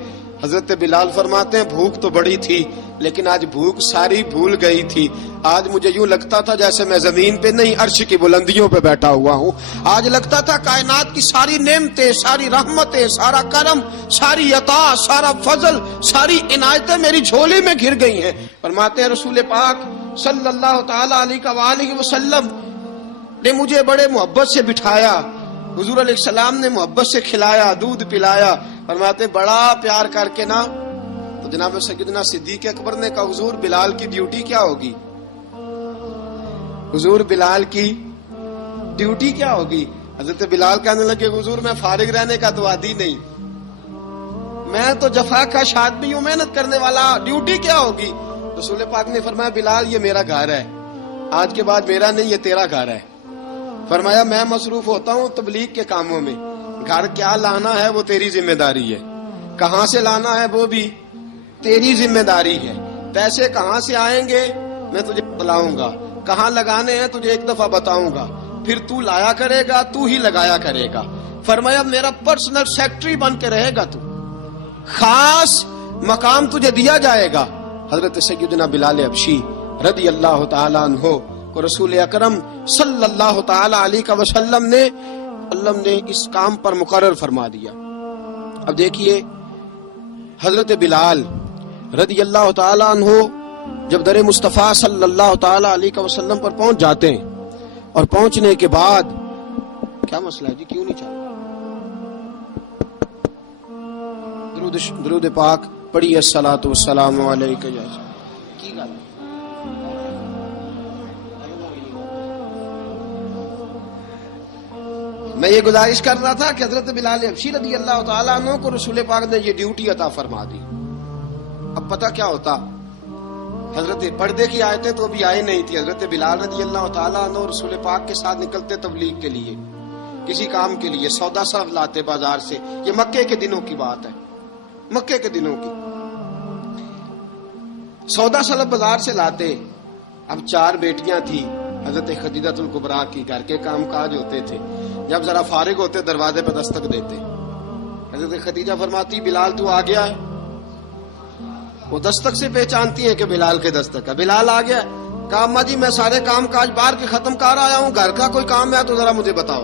حضرت بلال فرماتے ہیں بھوک تو بڑی تھی لیکن آج بھوک ساری بھول گئی تھی. آج مجھے یوں لگتا تھا جیسے میں زمین پہ نہیں عرش کی بلندیوں پہ بیٹھا ہوا ہوں. آج لگتا تھا کائنات کی ساری نعمتیں، ساری رحمتیں، سارا کرم، ساری عطا، سارا فضل، ساری عنایتیں میری جھولی میں گھر گئی ہیں. فرماتے ہیں رسول پاک صلی اللہ تعالی علیہ وآلہ وسلم نے مجھے بڑے محبت سے بٹھایا. حضور علیہ السلام نے محبت سے کھلایا، دودھ پلایا. فرماتے بڑا پیار کر کے نا تو جناب سیدنا صدیق اکبر نے کہا حضور بلال کی ڈیوٹی کیا ہوگی؟ حضور بلال کی ڈیوٹی کیا ہوگی؟ حضرت بلال کہنے لگے حضور میں فارغ رہنے کا تو عادی نہیں، میں تو جفا کا آدمی ہوں، محنت کرنے والا، ڈیوٹی کیا ہوگی؟ رسول پاک نے فرمایا بلال یہ میرا گھر ہے، آج کے بعد میرا نہیں یہ تیرا گھر ہے. فرمایا میں مصروف ہوتا ہوں تبلیغ کے کاموں میں، گھر کیا لانا ہے وہ تیری ذمہ داری ہے، کہاں سے لانا ہے وہ بھی تیری ذمہ داری ہے، پیسے کہاں سے آئیں گے میں تجھے بتلاؤں گا، کہاں لگانے ہیں تجھے ایک دفعہ بتاؤں گا، پھر تو لایا کرے گا، تو ہی لگایا کرے گا. فرمایا میرا پرسنل سیکٹری بن کے رہے گا، تو خاص مقام تجھے دیا جائے گا. حضرت سیدنا بلال حبشی رضی اللہ تعالی عنہ کو رسول اکرم صلی اللہ تعالی علیہ وسلم نے اس کام پر مقرر فرما دیا. اب دیکھیے حضرت بلال رضی اللہ تعالی عنہ جب در مصطفیٰ صلی اللہ تعالی علیہ وسلم پر پہنچ جاتے ہیں اور پہنچنے کے بعد کیا مسئلہ ہے جی کیوں نہیں چل رہا؟ درود پاک پڑھیے الصلاۃ والسلام علیک یا کی گل میں یہ گزارش کر رہا تھا کہ حضرت بلال حبشی رضی اللہ تعالیٰ عنہ کو رسول پاک نے یہ ڈیوٹی عطا فرما دی. اب پتہ کیا ہوتا، حضرت پردے کی آیتیں تو ابھی آئی نہیں تھی. حضرت بلال رضی اللہ تعالیٰ عنہ رسول پاک کے ساتھ نکلتے تبلیغ کے لیے، کسی کام کے لیے، سودا سب لاتے بازار سے. یہ مکے کے دنوں کی بات ہے، مکے کے دنوں کی. سودا سلب بازار سے لاتے. اب 4 بیٹیاں تھی حضرت خدیجہ الکبریٰ کی، گھر کے کام کاج ہوتے تھے. جب ذرا فارغ ہوتے دروازے پہ دستک دیتے. حضرت خدیجہ فرماتی بلال تو آ گیا ہے. وہ دستک سے پہچانتی ہیں کہ بلال کے دستک ہے. بلال آ گیا. کہا اماں جی میں سارے کام کاج باہر کے ختم کر آیا ہوں، گھر کا کوئی کام ہے تو ذرا مجھے بتاؤ.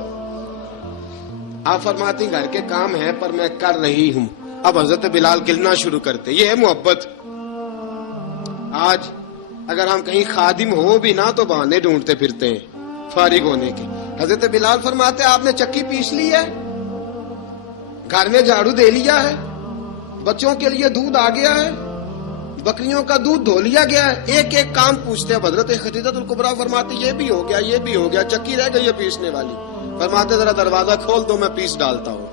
آپ فرماتی گھر کے کام ہیں پر میں کر رہی ہوں. اب حضرت بلال گلنا شروع کرتے. یہ ہے محبت. آج اگر ہم کہیں خادم ہو بھی نہ تو بہانے ڈھونڈتے پھرتے ہیں فارغ ہونے کے. حضرت بلال فرماتے آپ نے چکی پیس لی ہے، گھر میں جھاڑو دے لیا ہے، بچوں کے لیے دودھ آ گیا ہے، بکریوں کا دودھ دھو لیا گیا ہے. ایک ایک کام پوچھتے. اب حضرت خدیجہ الکبریٰ فرماتے یہ بھی ہو گیا، یہ بھی ہو گیا، چکی رہ گئی ہے پیسنے والی. فرماتے ذرا دروازہ کھول دو میں پیس ڈالتا ہوں.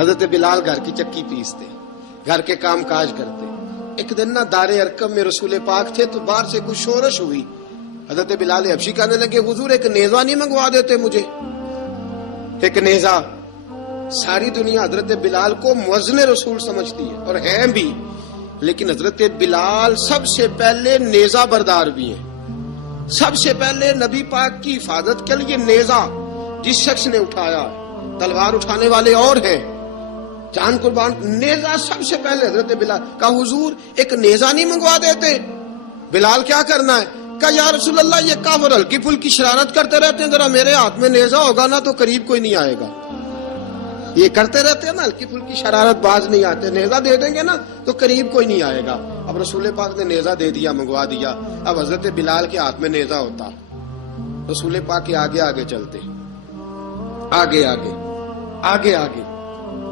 حضرت بلال گھر کی چکی پیستے، گھر کے کام کاج کرتے. ایک دن نہ دار ارقم میں رسول پاک تھے تو باہر سے کچھ شورش ہوئی. حضرت بلال حبشی کہنے لگے حضور ایک نیزہ نہیں منگوا دیتے مجھے؟ ایک نیزہ. ساری دنیا حضرت بلال کو مؤذن رسول سمجھتی ہے اور ہیں بھی، لیکن حضرت بلال سب سے پہلے نیزہ بردار بھی ہیں. سب سے پہلے نبی پاک کی حفاظت کے لیے نیزہ جس شخص نے اٹھایا، تلوار اٹھانے والے اور ہیں، جان قربان. نیزہ سب سے پہلے حضرت بلال. کہا حضور ایک نیزہ نہیں منگوا دیتے؟ بلال کیا کرنا ہے؟ کہا یا رسول اللہ یہ کافر ہلکی پھلکی شرارت کرتے رہتے ہیں، ذرا میرے ہاتھ میں نیزہ ہوگا نا تو قریب کوئی نہیں آئے گا. یہ کرتے رہتے ہیں نا ہلکی پھلکی شرارت، باز نہیں آتے. نیزہ دے دیں گے نا تو قریب کوئی نہیں آئے گا. اب رسول پاک نے نیزہ دے دیا، منگوا دیا. اب حضرت بلال کے ہاتھ میں نیزہ ہوتا، رسول پاک کے آگے آگے چلتے، آگے آگے آگے آگے.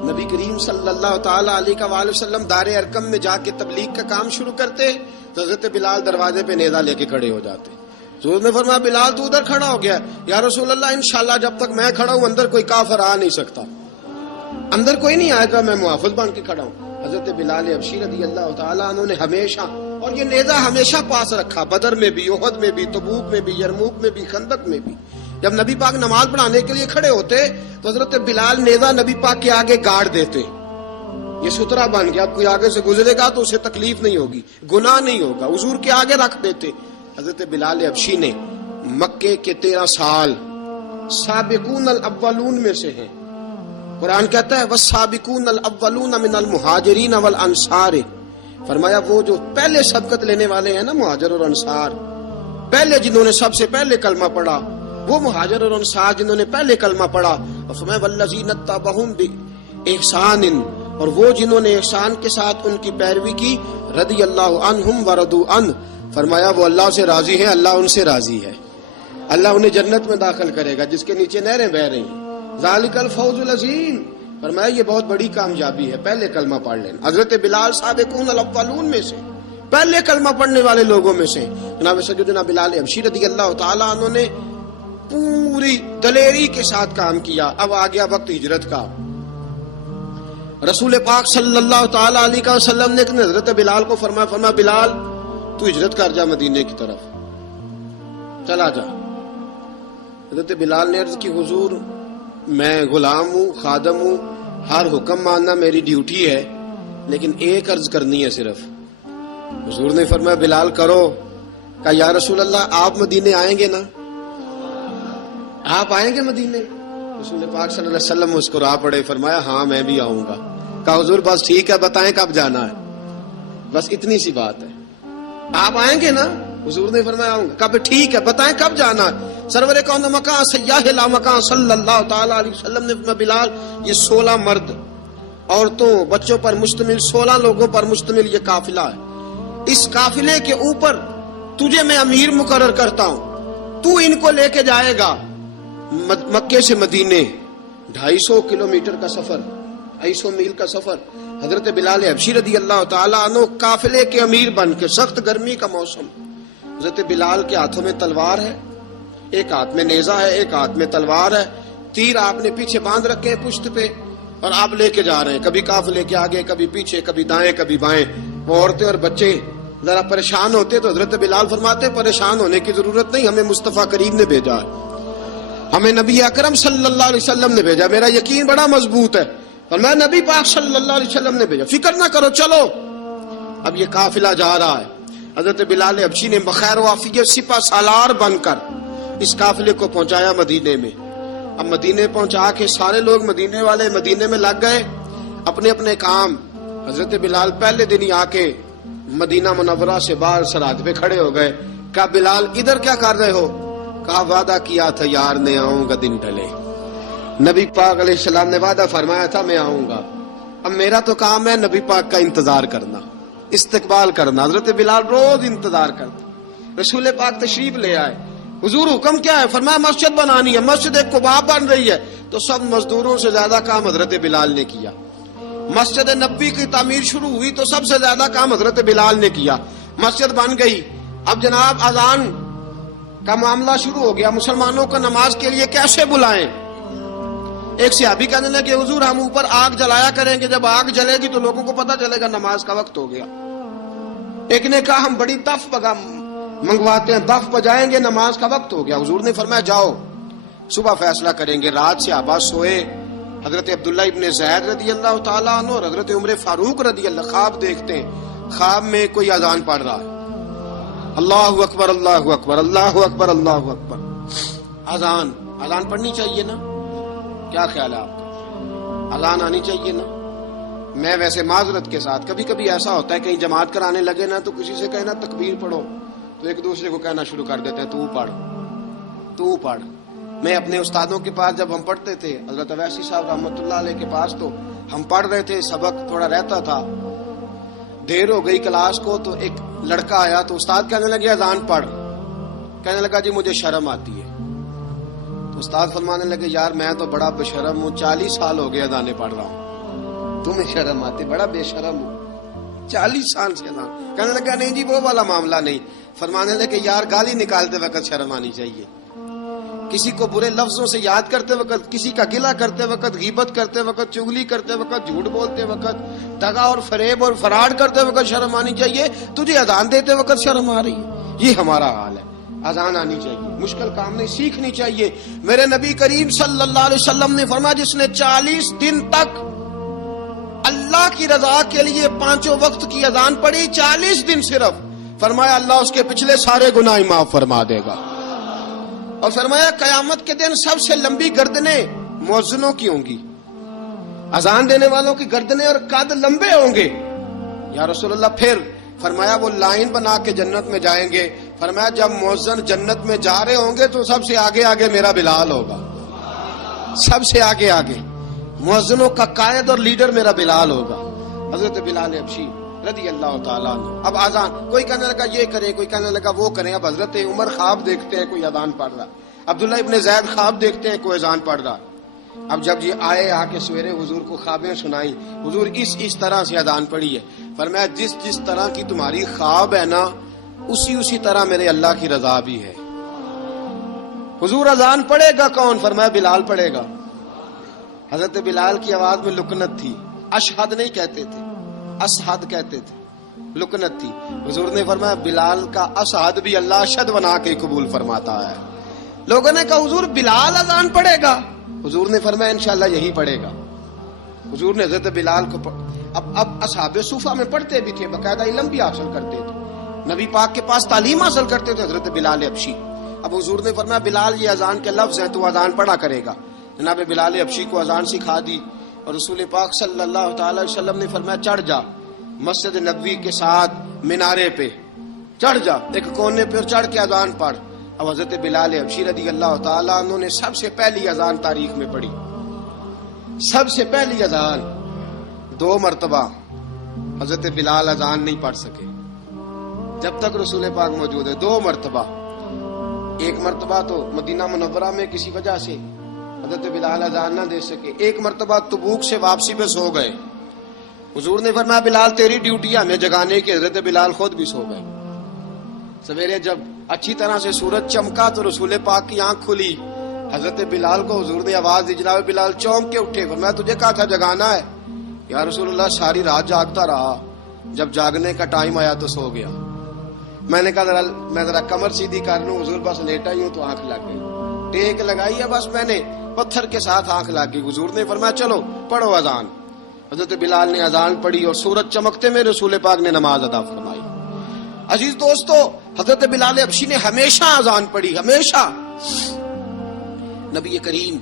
نبی کریم صلی اللہ تعالی علیہ وآلہ وسلم دار ارقم میں جا کے تبلیغ کا کام شروع کرتے تو حضرت بلال دروازے پہ نیزہ لے کے کھڑے ہو جاتے. حضور نے فرمایا بلال تو ادھر کھڑا ہو گیا. یا رسول اللہ انشاءاللہ جب تک میں کھڑا ہوں اندر کوئی کافر آ نہیں سکتا، اندر کوئی نہیں آئے گا، میں محافظ بن کے کھڑا ہوں. حضرت بلال حبشی رضی اللہ تعالیٰ عنہ نے ہمیشہ، اور یہ نیزہ ہمیشہ پاس رکھا، بدر میں بھی، احد میں بھی، تبوک میں بھی، یرموک میں بھی، خندق میں بھی. جب نبی پاک نماز پڑھانے کے لیے کھڑے ہوتے تو حضرت بلال نیزہ نبی پاک کے آگے گاڑ دیتے. یہ سترا بن گیا، اب کوئی آگے سے گزرے گا تو اسے تکلیف نہیں ہوگی، گناہ نہیں ہوگا. حضور کے آگے رکھ دیتے. حضرت بلال حبشی نے مکے کے 13 سال سابقون الاولون میں سے ہیں. قرآن کہتا ہے والسابقون الاولون من المہاجرین والانصار، فرمایا وہ جو پہلے سبقت لینے والے ہیں نا مہاجر اور انصار، پہلے جنہوں نے سب سے پہلے کلمہ پڑھا وہ مہاجر اور انصار جنہوں نے پہلے کلمہ پڑھا، اور فرمایا والذین اتبعوہم باحسان، اور وہ جنہوں نے احسان کے ساتھ ان کی پیروی کی، رضی اللہ عنہم ورضوا عنہ، فرمایا وہ اللہ سے راضی ہیں، اللہ ان سے راضی ہے، اللہ انہیں جنت میں داخل کرے گا جس کے نیچے نہریں بہ رہی ہیں، ذالک الفوز العظیم، فرمایا یہ بہت بڑی کامیابی ہے پہلے کلمہ پڑھ لینا۔ حضرت بلال سابقون الاولون میں سے، پہلے کلمہ پڑھنے والے لوگوں میں سے، جناب سیدنا بلال حبشی رضی اللہ تعالیٰ عنہ نے پوری دلیری کے ساتھ کام کیا۔ اب آ گیا وقت ہجرت کا، رسول پاک صلی اللہ تعالی علیہ وسلم نے حضرت بلال کو فرمایا بلال تو ہجرت کر جا مدینے کی طرف، چلا جا۔ حضرت بلال نے عرض کی حضور میں غلام ہوں، خادم ہوں، ہر حکم ماننا میری ڈیوٹی ہے، لیکن ایک عرض کرنی ہے صرف۔ حضور نے فرمایا بلال کرو۔ کہا یا رسول اللہ آپ مدینے آئیں گے نا، آپ آئیں گے مدینے؟ رسول پاک صلی اللہ علیہ وسلم مسکرا پڑے، فرمایا ہاں میں بھی آؤں گا۔ کہا حضور بس ٹھیک ہے بتائیں کب جانا ہے، بس اتنی سی بات ہے، آپ آئیں گے نا؟ حضور نے فرمایا آؤں گا۔ کہا ٹھیک ہے بتائیں کب جانا ہے۔ سرور کون مکان سیاح لا مکان صلی اللہ تعالی علیہ وسلم نے فرمایا بلال یہ 16 مرد عورتوں بچوں پر مشتمل 16 لوگوں پر مشتمل یہ قافلہ ہے، اس قافلے کے اوپر تجھے میں امیر مقرر کرتا ہوں، تو ان کو لے کے جائے گا مکے سے مدینے، 250 کلومیٹر کا سفر، 250 میل کا سفر۔ حضرت بلال حبشی رضی اللہ تعالیٰ عنہ قافلے کے امیر بن کے، سخت گرمی کا موسم، حضرت بلال کے ہاتھوں میں تلوار ہے، ایک ہاتھ میں نیزہ ہے، ایک ہاتھ میں تلوار ہے، تیر آپ نے پیچھے باندھ رکھے ہیں پشت پہ، اور آپ لے کے جا رہے ہیں، کبھی قافلے کے آگے کبھی پیچھے، کبھی دائیں کبھی بائیں۔ وہ عورتیں اور بچے ذرا پریشان ہوتے تو حضرت بلال فرماتے پریشان ہونے کی ضرورت نہیں، ہمیں مصطفیٰ کریم نے بھیجا ہے، ہمیں نبی اکرم صلی اللہ علیہ وسلم نے بھیجا، میرا یقین بڑا مضبوط ہے، اور میں نبی پاک صلی اللہ علیہ وسلم نے بھیجا، فکر نہ کرو چلو۔ اب یہ قافلہ جا رہا ہے، حضرت بلال حبشی نے بخیر و عافیت سپہ سالار بن کر اس قافلے کو پہنچایا مدینے میں۔ اب مدینے پہنچا کے سارے لوگ مدینے والے مدینے میں لگ گئے اپنے اپنے کام۔ حضرت بلال پہلے دن ہی آ کے مدینہ منورہ سے باہر سرحد پہ کھڑے ہو گئے۔ کہا بلال ادھر کیا کر رہے ہو؟ کہا وعدہ کیا تھا یار نے آؤں گا دن ڈھلے، نبی پاک علیہ السلام نے وعدہ فرمایا تھا میں آؤں گا، اب میرا تو کام ہے نبی پاک کا انتظار کرنا، استقبال کرنا۔ حضرت بلال روز انتظار کرتے، رسول پاک تشریف لے آئے، حضور حکم کیا ہے؟ فرمایا مسجد بنانی ہے، مسجد قباء بن رہی ہے، تو سب مزدوروں سے زیادہ کام حضرت بلال نے کیا۔ مسجد نبوی کی تعمیر شروع ہوئی تو سب سے زیادہ کام حضرت بلال نے کیا، مسجد بن گئی۔ اب جناب اذان کا معاملہ شروع ہو گیا، مسلمانوں کو نماز کے لیے کیسے بلائیں؟ ایک صحابی کہنے لگے حضور ہم اوپر آگ جلایا کریں گے، جب آگ جلے گی تو لوگوں کو پتہ چلے گا نماز کا وقت ہو گیا۔ ایک نے کہا ہم بڑی دف منگواتے ہیں، دف بجائیں گے، نماز کا وقت ہو گیا۔ حضور نے فرمایا جاؤ صبح فیصلہ کریں گے۔ رات سے صحابہ سوئے، حضرت عبداللہ ابن زید رضی اللہ تعالیٰ عنہ اور حضرت عمر فاروق رضی اللہ خواب دیکھتے ہیں، خواب میں کوئی اذان پڑھ رہا ہے، اللہ اکبر اللہ اکبر اللہ اکبر اللہ اکبر، اذان پڑھنی چاہیے نا؟ کیا خیال ہے آپ کا؟ اذان آنی چاہیے نا؟ میں ویسے معذرت کے ساتھ کبھی کبھی ایسا ہوتا ہے کہیں جماعت کرانے لگے نا تو کسی سے کہنا تکبیر پڑھو تو ایک دوسرے کو کہنا شروع کر دیتے ہیں تو پڑھ۔ میں اپنے استادوں کے پاس جب ہم پڑھتے تھے، حضرت اویسی صاحب رحمۃ اللہ علیہ کے پاس، تو ہم پڑھ رہے تھے، سبق تھوڑا رہتا تھا، دیر ہو گئی کلاس کو تو ایک لڑکا آیا تو استاد کہنے لگے اذان پڑھ، کہنے لگا جی مجھے شرم آتی ہے، تو استاد فرمانے لگے یار میں تو بڑا بے شرم ہوں، 40 سال ہو گئے اذانیں پڑھ رہا ہوں، تمہیں شرم آتی؟ بڑا بے شرم ہوں، 40 سال سے اذان۔ کہنے لگا نہیں جی وہ والا معاملہ نہیں، فرمانے لگے یار گالی نکالتے وقت شرم آنی چاہیے، کسی کو برے لفظوں سے یاد کرتے وقت، کسی کا گلہ کرتے وقت، غیبت کرتے وقت، چغلی کرتے وقت، جھوٹ بولتے وقت، دغا اور فریب اور فراڈ کرتے وقت شرم آنی چاہیے، تجھے اذان دیتے وقت شرم آ رہی ہے، یہ ہمارا حال ہے۔ اذان آنی چاہیے، مشکل کام نہیں، سیکھنی چاہیے۔ میرے نبی کریم صلی اللہ علیہ وسلم نے فرمایا جس نے 40 دن تک اللہ کی رضا کے لیے 5 وقت کی اذان پڑھی، 40 دن صرف، فرمایا اللہ اس کے پچھلے سارے گناہ معاف فرما دے گا، اور فرمایا قیامت کے دن سب سے لمبی گردنیں مؤذنوں کی ہوں گی، اذان دینے والوں کی گردنیں اور قد لمبے ہوں گے. یا رسول اللہ پھر؟ فرمایا وہ لائن بنا کے جنت میں جائیں گے. فرمایا جب مؤذن جنت میں جا رہے ہوں گے تو سب سے آگے آگے میرا بلال ہوگا, سب سے آگے آگے مؤذنوں کا قائد اور لیڈر میرا بلال ہوگا, حضرت بلال حبشی رضی اللہ تعالیٰ عنہ. اب آزان کوئی کہنے لگا یہ کریں, کوئی کہنے لگا وہ کریں. اب حضرت عمر خواب دیکھتے ہیں کوئی اذان پڑھ رہا, عبداللہ ابن زید خواب دیکھتے ہیں کوئی اذان پڑھ رہا. اب جب یہ آئے آ کے سویرے حضور کو خوابیں سنائی, حضور اس طرح سے اذان پڑھی ہے. فرمایا جس طرح کی تمہاری خواب ہے نا اسی طرح میرے اللہ کی رضا بھی ہے. حضور اذان پڑھے گا کون؟ فرمایا بلال پڑھے گا. حضرت بلال کی آواز میں لکنت تھی, اشہد نہیں کہتے تھے, اسہد کہتے تھے, لکنت تھی. حضور نے فرمایا بلال کا اسہد بھی اللہ اشہد بنا کے قبول فرماتا ہے. لوگوں نے کہا حضور بلال اذان پڑھے گا؟ حضور نے فرمایا انشاءاللہ یہی پڑھے گا. حضور نے حضرت بلال کو اب اصحاب صوفہ میں پڑھتے بھی تھے, باقاعدہ علم بھی حاصل کرتے تھے, نبی پاک کے پاس تعلیم حاصل کرتے تھے حضرت بلال حبشی. اب حضور نے فرمایا بلال یہ اذان کے لفظ ہیں تو اذان پڑھا کرے گا. جناب بلال حبشی کو اذان سکھا دی اور رسول پاک صلی اللہ تعالی وسلم نے فرمایا چڑھ جا مسجد نبوی کے ساتھ مینارے پہ, چڑھ جا ایک کونے پہ اور چڑھ کے اذان پڑھ. اب حضرت بلال حبشی رضی اللہ تعالیٰ عنہ نے سب سے پہلی اذان تاریخ میں پڑھی, سب سے پہلی اذان. 2 مرتبہ حضرت بلال اذان نہیں پڑھ سکے جب تک رسول پاک موجود ہے. 2 مرتبہ, ایک مرتبہ تو مدینہ منورہ میں کسی وجہ سے حضرت بلال اذان نہ دے سکے, ایک مرتبہ تبوک سے واپسی پہ سو گئے. حضور نے فرمایا بلال تیری ڈیوٹی ہے ہمیں جگانے کی. حضرت بلال خود بھی سو گئے. سویرے جب اچھی طرح سے سورج چمکا تو رسول پاک کی آنکھ کھلی. حضرت بلال کو حضور نے آواز دی, جناب بلال چونک کے اٹھے. فرمایا تجھے کہا تھا جگانا ہے. یا رسول اللہ ساری رات جاگتا رہا, جب جاگنے کا ٹائم آیا تو سو گیا. میں نے کہا میں ذرا کمر سیدھی کر لوں. حضور بس لیٹا ہی ہوں تو آنکھ لگ گئی, ٹیک لگائی ہے بس میں نے, پتھر کے ساتھ آنکھ لگ گئی. حضور نے فرمایا چلو پڑھو اذان. حضرت بلال نے اذان پڑھی اور سورج چمکتے میں رسول پاک نے نماز ادا فرمائی. عزیز دوستو حضرت بلال حبشی نے ہمیشہ اذان پڑھی, ہمیشہ. نبی کریم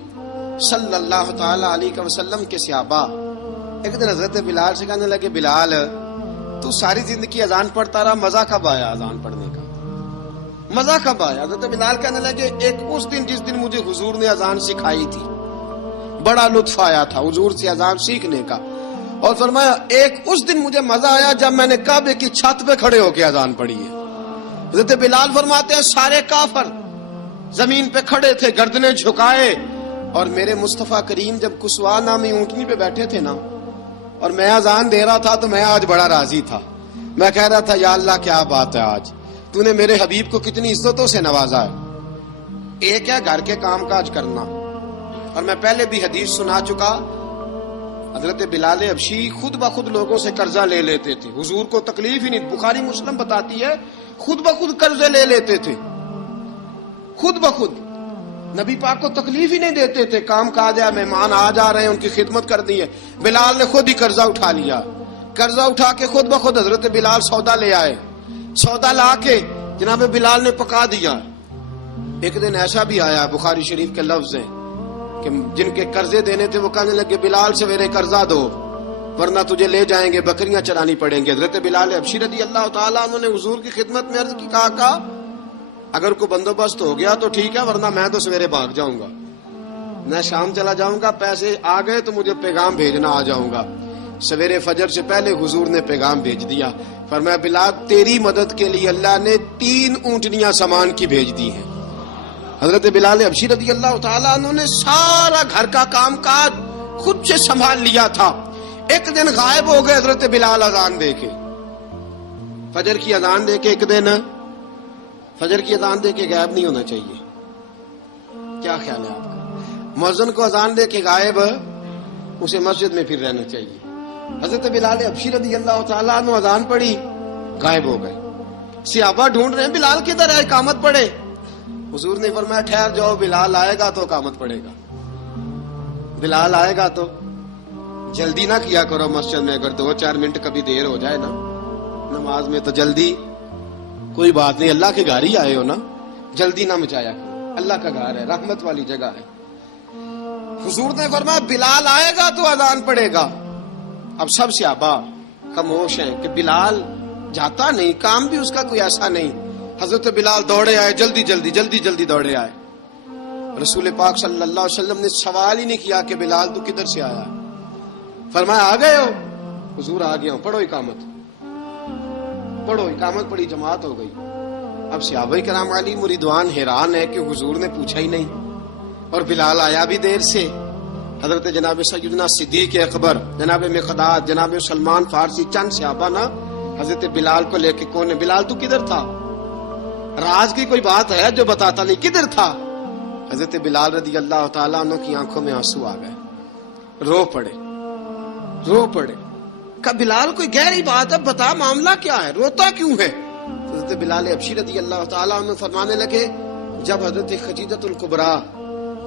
صلی اللہ تعالی علیہ وسلم کے صحابہ ایک دن حضرت بلال سے کہنے لگے بلال تو ساری زندگی اذان پڑھتا رہا, مزہ کب آیا اذان پڑھنے کا, مزہ کب آیا؟ حضرت بلال کہنے لگے ایک اس دن جس دن مجھے حضور نے اذان سکھائی تھی بڑا لطف آیا تھا حضور سے اذان سیکھنے کا. اور فرمایا ایک اس دن مجھے مزہ آیا جب میں نے کعبے کی چھت پہ کھڑے ہو کے اذان پڑھی ہے. حضرت بلال فرماتے ہیں سارے کافر زمین پہ کھڑے تھے گردنیں جھکائے, اور میرے مصطفیٰ کریم جب کسوا نامی اونٹنی پہ بیٹھے تھے نا اور میں اذان دے رہا تھا تو میں آج بڑا راضی تھا. میں کہہ رہا تھا یا اللہ کیا بات ہے, آج تو نے میرے حبیب کو کتنی عزتوں سے نوازا ہے. ایک ہے گھر کے کام کاج کرنا, اور میں پہلے بھی حدیث سنا چکا, حضرت بلال حبشی خود بخود لوگوں سے قرضہ لے لیتے تھے, حضور کو تکلیف ہی نہیں. بخاری مسلم بتاتی ہے خود بخود قرضے لے لیتے تھے, خود بخود. نبی پاک کو تکلیف ہی نہیں دیتے تھے, کام کاج ہے مہمان آ جا رہے ہیں ان کی خدمت کرنی ہے. بلال نے خود ہی قرضہ اٹھا لیا, قرضہ اٹھا کے خود بخود حضرت بلال سودا لے آئے, سودا لا کے جناب بلال نے پکا دیا. ایک دن ایسا بھی آیا بخاری شریف کے لفظ ہیں کہ جن کے قرضے دینے تھے وہ کہنے لگے بلال سویرے قرضہ دو ورنہ تجھے لے جائیں گے, بکریاں چرانی پڑیں گے. حضرت بلال حبشی رضی اللہ تعالیٰ عنہ نے حضور کی خدمت میں عرض کی, کہا اگر کوئی بندوبست ہو گیا تو ٹھیک ہے ورنہ میں تو سویرے بھاگ جاؤں گا, میں شام چلا جاؤں گا, پیسے آ گئے تو مجھے پیغام بھیجنا آ جاؤں گا. سویرے فجر سے پہلے حضور نے پیغام بھیج دیا. فرمایا بلال تیری مدد کے لیے اللہ نے 3 اونٹنیاں سامان کی بھیج دی ہیں. حضرت بلال حبشی رضی اللہ تعالیٰ عنہ نے سارا گھر کا کام کاج خود سے سنبھال لیا تھا. ایک دن غائب ہو گئے حضرت بلال اذان دے کے, فجر کی اذان دے کے. ایک دن فجر کی اذان دے کے غائب نہیں ہونا چاہیے. کیا خیال ہے آپ کا؟ مؤذن کو اذان دے کے غائب اسے مسجد میں پھر رہنا چاہیے. حضرت بلال حبشی رضی اللہ تعالیٰ عنہ اذان پڑھی, غائب ہو گئے. صحابہ ڈھونڈ رہے ہیں بلال کدھر ہے, اقامت پڑھے. حضور نے فرمایا ٹھہر جاؤ, بلال آئے گا تو اقامت پڑھے گا, بلال آئے گا تو. جلدی نہ کیا کرو مسجد میں, اگر 2-4 منٹ کبھی دیر ہو جائے نا نماز میں تو جلدی کوئی بات نہیں, اللہ کے گھر ہی آئے ہو نا, جلدی نہ مچایا کرو, اللہ کا گھر ہے, رحمت والی جگہ ہے. حضور نے فرمایا بلال آئے گا تو اذان پڑے گا. اب سب صحابہ خاموش ہیں کہ بلال جاتا نہیں, کام بھی اس کا کوئی ایسا نہیں. حضرت بلال دوڑے آئے, جلدی جلدی جلدی جلدی دوڑے آئے. رسول پاک صلی اللہ علیہ وسلم نے سوال ہی نہیں کیا کہ بلال تو کدھر سے آیا, فرمایا آ گئے ہو؟ حضور آ گیا ہوں. پڑھو اقامت, پڑھو اقامت پڑھی, جماعت ہو گئی. اب صحابہ کرام علیہم رضوان حیران ہے کہ حضور نے پوچھا ہی نہیں اور بلال آیا بھی دیر سے. حضرت جناب سیدنا صدیق اکبر, جناب مقداد, جناب سلمان فارسی, چند صحابہ نا حضرت بلال کو لے کے کون ہے, بلال تو کدھر تھا؟ راز کی کوئی بات ہے جو بتاتا نہیں, کدھر تھا؟ حضرت بلال رضی اللہ تعالیٰ عنہ کی آنکھوں میں آنسو آ گئے, رو پڑے, رو پڑے. کہ بلال کوئی گہری بات ہے, بتا معاملہ کیا ہے, روتا کیوں ہے؟ حضرت بلال حبشی رضی اللہ تعالیٰ عنہ فرمانے لگے جب حضرت خدیجہ الکبریٰ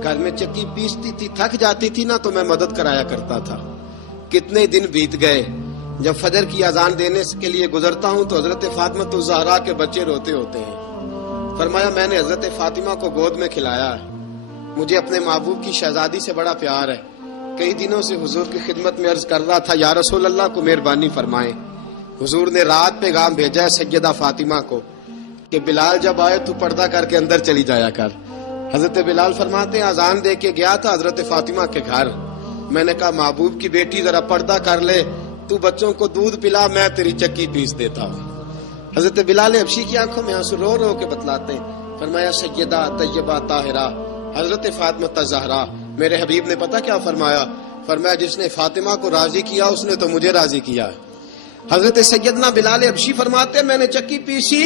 گھر میں چکی پیستی تھی, تھک جاتی تھی نا, تو میں مدد کرایا کرتا تھا. کتنے دن بیت گئے, جب فجر کی اذان دینے کے لیے گزرتا ہوں تو حضرت فاطمہ الزہرا کے بچے روتے ہوتے ہیں. فرمایا میں نے حضرت فاطمہ کو گود میں کھلایا ہے, مجھے اپنے محبوب کی شہزادی سے بڑا پیار ہے. کئی دنوں سے حضور کی خدمت میں عرض کر رہا تھا یا رسول اللہ کو مہربانی فرمائیں. حضور نے رات پیغام بھیجا ہے سیدہ فاطمہ کو کہ بلال جب آئے تو پردہ کر کے اندر چلی جایا کر. حضرت بلال فرماتے ہیں اذان دے کے گیا تھا حضرت فاطمہ کے گھر, میں نے کہا محبوب کی بیٹی ذرا پردہ کر لے, تو بچوں کو دودھ پلا, میں تیری چکی پیس دیتا ہوں. حضرت بلال حبشی کی آنکھوں میں آنسو رو رو کے بتلاتے ہیں. فرمایا سیدہ طیبہ طاہرہ حضرت فاطمہ الزہرا, میرے حبیب نے پتہ کیا فرمایا؟ فرمایا جس نے فاطمہ کو راضی کیا اس نے تو مجھے راضی کیا. حضرت سیدنا بلال حبشی فرماتے میں نے چکی پیسی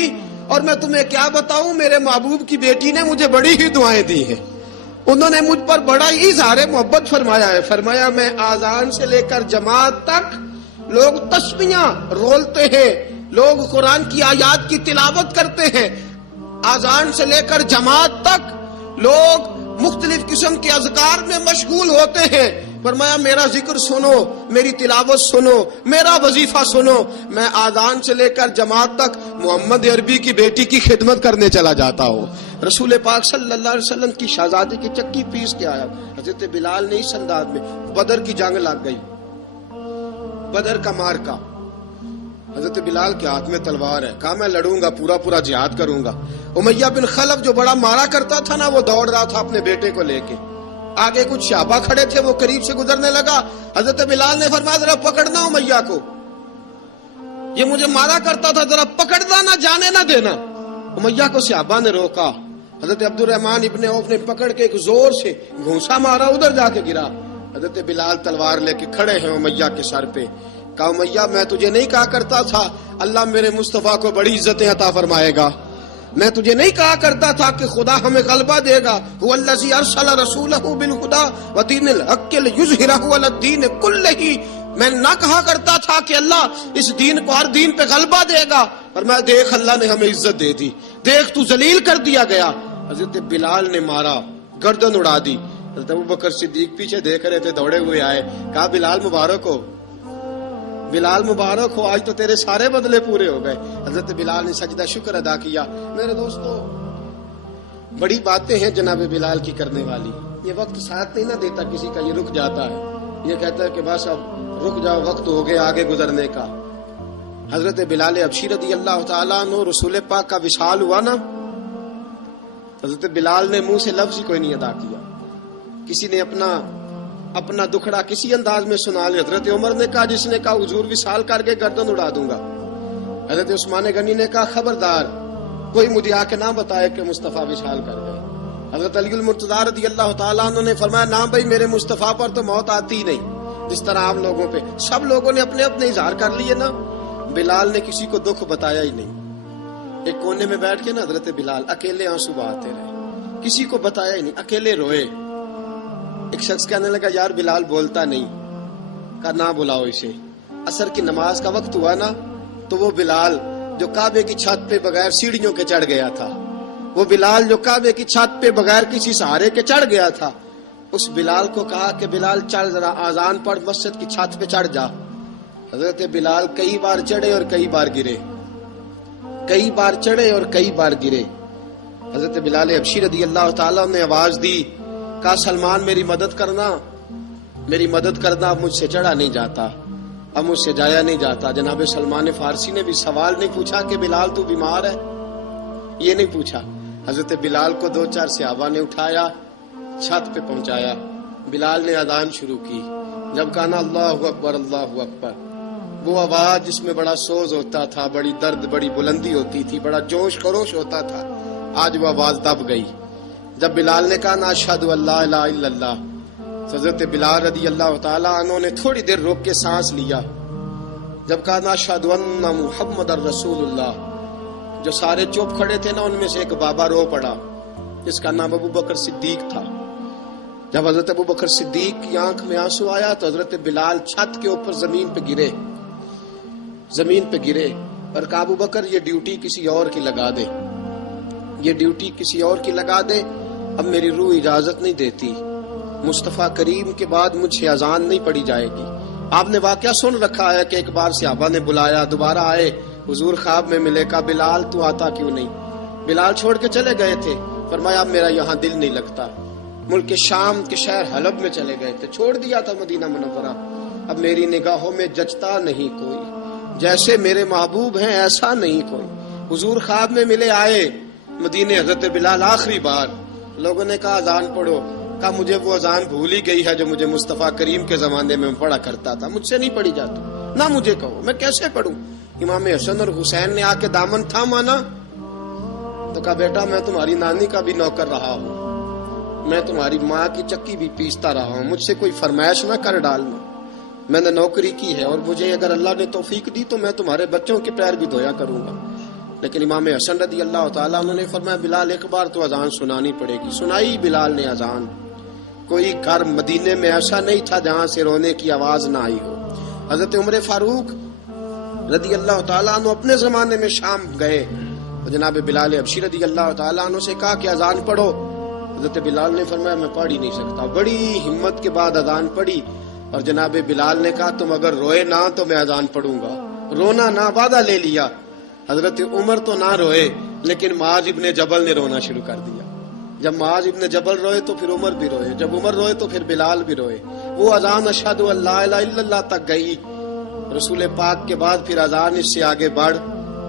اور میں تمہیں کیا بتاؤں, میرے محبوب کی بیٹی نے مجھے بڑی ہی دعائیں دی ہیں, انہوں نے مجھ پر بڑا ہی اظہار محبت فرمایا ہے. فرمایا میں آذان سے لے کر جماعت تک لوگ تسبیحاں رولتے ہیں, لوگ قرآن کی آیات کی تلاوت کرتے ہیں, آذان سے لے کر جماعت تک لوگ مختلف قسم کے اذکار میں مشغول ہوتے ہیں. فرمایا میرا ذکر سنو, میری تلاوت سنو, میرا وظیفہ سنو, میں آذان سے لے کر جماعت تک محمد عربی کی بیٹی کی خدمت کرنے چلا جاتا ہوں. رسول پاک صلی اللہ علیہ وسلم کی شہزادی کی چکی پیس کے آیا. حضرت بلال نے اس انداز میں, بدر کی جنگ لگ گئی, بدر کا مارکا, حضرت بلال کے ہاتھ میں تلوار ہے, کہا میں لڑوں گا, پورا پورا جہاد کروں گا. امیہ بن خلف جو بڑا مارا کرتا تھا نا, وہ دوڑ رہا تھا اپنے بیٹے کو لے کے, آگے کچھ صحابہ کھڑے تھے, وہ قریب سے گزرنے لگا. حضرت بلال نے فرمایا ذرا پکڑنا امیہ کو, یہ مجھے مارا کرتا تھا, ذرا پکڑنا, نہ جانے نہ دینا. امیہ کو صحابہ نے روکا. حضرت عبد الرحمن ابن عوف نے پکڑ کے ایک زور سے گھونسا مارا, ادھر جا کے گرا. حضرت بلال تلوار لے کے کھڑے ہیں امیہ کے سر پہ. کہا امیہ میں تجھے نہیں کہا کرتا تھا اللہ میرے مصطفیٰ کو بڑی عزتیں عطا فرمائے گا, میں تجھے نہیں کہا کرتا تھا کہ خدا ہمیں غلبہ دے گا, هو الذی ارسل رسولہ بالہدی ودین الحق لیظہرہ علی الدین کلہ, میں نہ کہا کرتا تھا کہ اللہ اس دین کو ہر دین پہ غلبہ دے گا, اور میں دیکھ اللہ نے ہمیں عزت دے دی, دیکھ تو ذلیل کر دیا گیا. حضرت بلال نے مارا, گردن اڑا دی. حضرت ابوبکر صدیق پیچھے دیکھ رہے تھے, دوڑے ہوئے آئے, کہا بلال مبارک ہو, بلال مبارک ہو, آج تو تیرے سارے بدلے پورے ہو گئے. حضرت بلال نے سجدہ شکر ادا کیا. میرے دوستو بڑی باتیں ہیں جناب بلال کی کرنے والی, یہ وقت ساتھ نہیں نہ دیتا کسی کا, یہ رک جاتا ہے, یہ کہتا ہے کہ بس اب رک جاؤ, وقت ہو گیا آگے گزرنے کا. حضرت بلال حبشی رضی اللہ تعالیٰ عنہ رسول پاک کا وصال ہوا نا, حضرت بلال نے منہ سے لفظ ہی کوئی نہیں ادا کیا. کسی نے اپنا دکھڑا کسی انداز میں سنا لیا. حضرت عمر نے کہا, جس نے کہا حضور وصال کر کے گردن اڑا دوں گا. حضرت عثمان غنی نے کہا خبردار کوئی مجھے آ کے نہ بتائے کہ مصطفیٰ وصال کر گئے. حضرت علی المرتضیٰ رضی اللہ تعالیٰ عنہ نے فرمایا نہ بھائی میرے مصطفیٰ پر تو موت آتی ہی نہیں, جس طرح عام لوگوں پہ. سب لوگوں نے اپنے اپنے اظہار کر لیے نا, بلال نے کسی کو دکھ بتایا ہی نہیں. ایک کونے میں بیٹھ کے نا حضرت بلال اکیلے آنسو بہاتے رہے, کسی کو بتایا ہی نہیں, اکیلے روئے. ایک شخص کہنے لگا یار بلال بولتا نہیں, کہا نہ بلاؤ اسے. عصر کی نماز کا وقت ہوا نا, تو وہ بلال جو کعبے کی چھت پہ بغیر سیڑھیوں کے چڑھ گیا تھا, وہ بلال جو کعبے کی چھت پہ بغیر کسی سہارے کے چڑھ گیا تھا, اس بلال کو کہا کہ بلال چل ذرا آذان پڑھ, مسجد کی چھت پہ چڑھ جا. حضرت بلال کئی بار چڑھے اور کئی بار گرے, کئی بار چڑھے اور کئی بار گرے. حضرت بلال حبشی رضی اللہ تعالیٰ نے آواز دی, کہا سلمان میری مدد کرنا، اب مجھ سے چڑھا نہیں جاتا، اب مجھ سے جایا نہیں جاتا۔ جناب سلمان فارسی نے بھی سوال نہیں پوچھا کہ بلال تو بیمار ہے، یہ نہیں پوچھا۔ حضرت بلال کو 2-4 صحابہ نے اٹھایا، چھت پہ پہنچایا، بلال نے اذان شروع کی۔ جب کہا نا اللہ اکبر اللہ اکبر، وہ آواز جس میں بڑا سوز ہوتا تھا، بڑی درد، بڑی بلندی ہوتی تھی، بڑا جوش خروش ہوتا تھا، آج وہ آواز دب گئی۔ جب بلال نے کہا نا اشہد ان لا الہ الا اللہ، حضرت بلال رضی اللہ تعالیٰ عنہ نے تھوڑی دیر روک کے سانس لیا۔ جب کہا نا اشہد ان محمد رسول اللہ، جو سارے چپ کھڑے تھے نا ان میں سے ایک بابا رو پڑا، جس کا نام ابو بکر صدیق تھا۔ جب حضرت ابو بکر صدیق کی آنکھ میں آنسو آیا تو حضرت بلال چھت کے اوپر زمین پہ گرے اور کہا ابو بکر یہ ڈیوٹی کسی اور کی لگا دے، اب میری روح اجازت نہیں دیتی، مصطفیٰ کریم کے بعد مجھ سے اذان نہیں پڑی جائے گی۔ آپ نے واقعہ سن رکھا ہے کہ ایک بار صحابہ نے بلایا، دوبارہ آئے، حضور خواب میں ملے، کہا بلال تو آتا کیوں نہیں؟ بلال چھوڑ کے چلے گئے تھے، فرمایا اب میرا یہاں دل نہیں لگتا۔ ملک شام کے شہر حلب میں چلے گئے تھے، چھوڑ دیا تھا مدینہ منورہ، اب میری نگاہوں میں جچتا نہیں کوئی، جیسے میرے محبوب ہیں ایسا نہیں کوئی۔ حضور خواب میں ملے، آئے مدینے، حضرت بلال آخری بار، لوگوں نے کہا اذان پڑھو، کہا مجھے وہ اذان بھول ہی گئی ہے جو مجھے مصطفیٰ کریم کے زمانے میں پڑھا کرتا تھا، مجھ سے نہیں پڑھی جاتی، نہ مجھے کہو، میں کیسے پڑھوں؟ امام حسن اور حسین نے آ کے دامن تھاما نا، تو کہا بیٹا میں تمہاری نانی کا بھی نوکر رہا ہوں، میں تمہاری ماں کی چکی بھی پیستا رہا ہوں، مجھ سے کوئی فرمائش نہ کر ڈالنا، میں نے نوکری کی ہے، اور مجھے اگر اللہ نے توفیق دی تو میں تمہارے بچوں کے پیر بھی دھویا کروں گا۔ لیکن امام حسن رضی اللہ تعالیٰ انہوں نے فرمایا بلال ایک بار تو اذان سنانی پڑے گی۔ سنائی بلال نے اذان۔ کوئی گھر مدینے میں ایسا نہیں تھا جہاں سے رونے کی آواز نہ آئی ہو۔ حضرت عمر فاروق رضی اللہ تعالیٰ عنہ اپنے زمانے میں شام گئے، جناب بلال حبشی رضی اللہ تعالیٰ عنہ سے کہا کہ اذان پڑھو، حضرت بلال نے فرمایا میں پڑھ ہی نہیں سکتا، بڑی ہمت کے بعد اذان پڑھی، اور جناب بلال نے کہا تم اگر روئے نہ تو میں اذان پڑھوں گا، رونا نہ، وعدہ لے لیا۔ حضرت عمر تو نہ روئے، لیکن معاذ ابن جبل نے رونا شروع کر دیا۔ جب معاذ ابن جبل روئے تو پھر عمر بھی روئے، جب عمر روئے تو پھر بلال بھی روئے۔ وہ اذان اشہد ان لا الہ الا اللہ تک گئی، رسول پاک کے بعد پھر اذان اس سے آگے بڑھ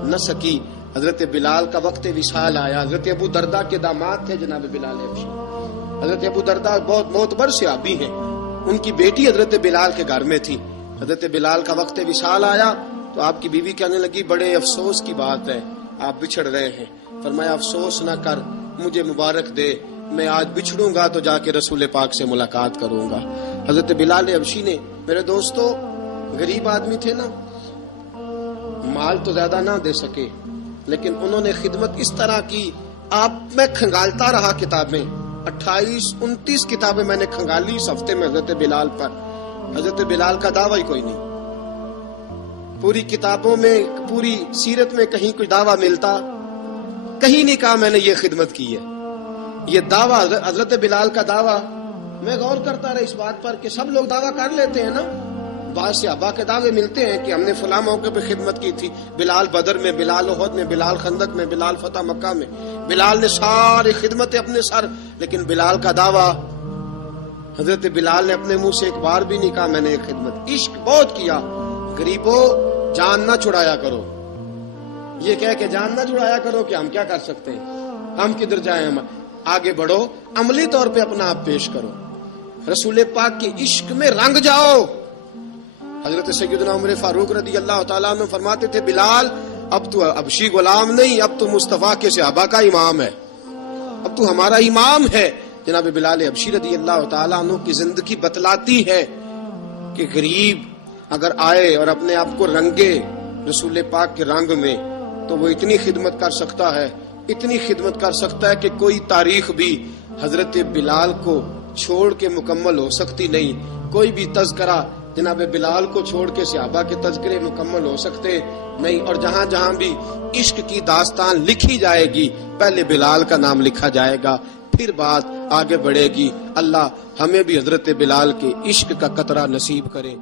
نہ سکی۔ حضرت بلال کا وقت وصال آیا۔ حضرت ابو درداء کے داماد تھے جناب بلال حبشی۔ حضرت ابو درداء بہت معتبر صحابی ہیں، ان کی بیٹی حضرت بلال کے گھر میں تھی۔ حضرت بلال کا وقت وصال آیا تو آپ کی بیوی کہنے لگی بڑے افسوس کی بات ہے، آپ بچھڑ رہے ہیں۔ فرمایا افسوس نہ کر، مجھے مبارک دے، میں آج بچھڑوں گا تو جا کے رسول پاک سے ملاقات کروں گا۔ حضرت بلال حبشی نے، میرے دوستو، غریب آدمی تھے نا، مال تو زیادہ نہ دے سکے، لیکن انہوں نے خدمت اس طرح کی، آپ میں کھنگالتا رہا کتابیں، 28-29 کتابیں میں نے کھنگالی اس ہفتے میں حضرت بلال پر۔ حضرت بلال کا دعویٰ ہی کوئی نہیں، پوری کتابوں میں، پوری سیرت میں کہیں کوئی دعویٰ ملتا؟ کہیں نہیں کہا میں نے یہ خدمت کی ہے۔ یہ دعویٰ حضرت بلال کا دعویٰ، میں غور کرتا رہا اس بات پر کہ سب لوگ دعویٰ کر لیتے ہیں نا، بعض صحابہ کے دعوے ملتے ہیں کہ ہم نے فلاں موقع پہ خدمت کی تھی، بلال بدر میں، بلال احد میں، بلال خندق میں، بلال فتح مکہ میں، بلال نے ساری خدمتیں اپنے سر، لیکن بلال کا دعویٰ، حضرت بلال نے اپنے منہ سے ایک بار بھی نہیں کہا میں نے یہ خدمت۔ عشق بہت کیا، غریبوں جان نہ چھڑایا کرو، یہ کہہ کہ جان نہ چھڑایا کرو کہ ہم کیا کر سکتے ہیں، ہم کدھر جائیں، ہم آگے بڑھو، عملی طور پہ اپنا آپ پیش کرو، رسول پاک کے عشق میں رنگ جاؤ۔ حضرت سیدنا عمر فاروق رضی اللہ تعالیٰ عنہ فرماتے تھے بلال اب تو حبشی غلام نہیں، اب تو مصطفیٰ کے صحابہ کا امام ہے، اب تو ہمارا امام ہے۔ جناب بلال حبشی رضی اللہ تعالیٰ عنہ کی زندگی بتلاتی ہے کہ غریب اگر آئے اور اپنے آپ کو رنگے رسول پاک کے رنگ میں تو وہ اتنی خدمت کر سکتا ہے، اتنی خدمت کر سکتا ہے کہ کوئی تاریخ بھی حضرت بلال کو چھوڑ کے مکمل ہو سکتی نہیں، کوئی بھی تذکرہ جناب بلال کو چھوڑ کے صحابہ کے تذکرے مکمل ہو سکتے نہیں، اور جہاں جہاں بھی عشق کی داستان لکھی جائے گی پہلے بلال کا نام لکھا جائے گا، پھر بات آگے بڑھے گی۔ اللہ ہمیں بھی حضرت بلال کے عشق کا قطرہ نصیب کرے۔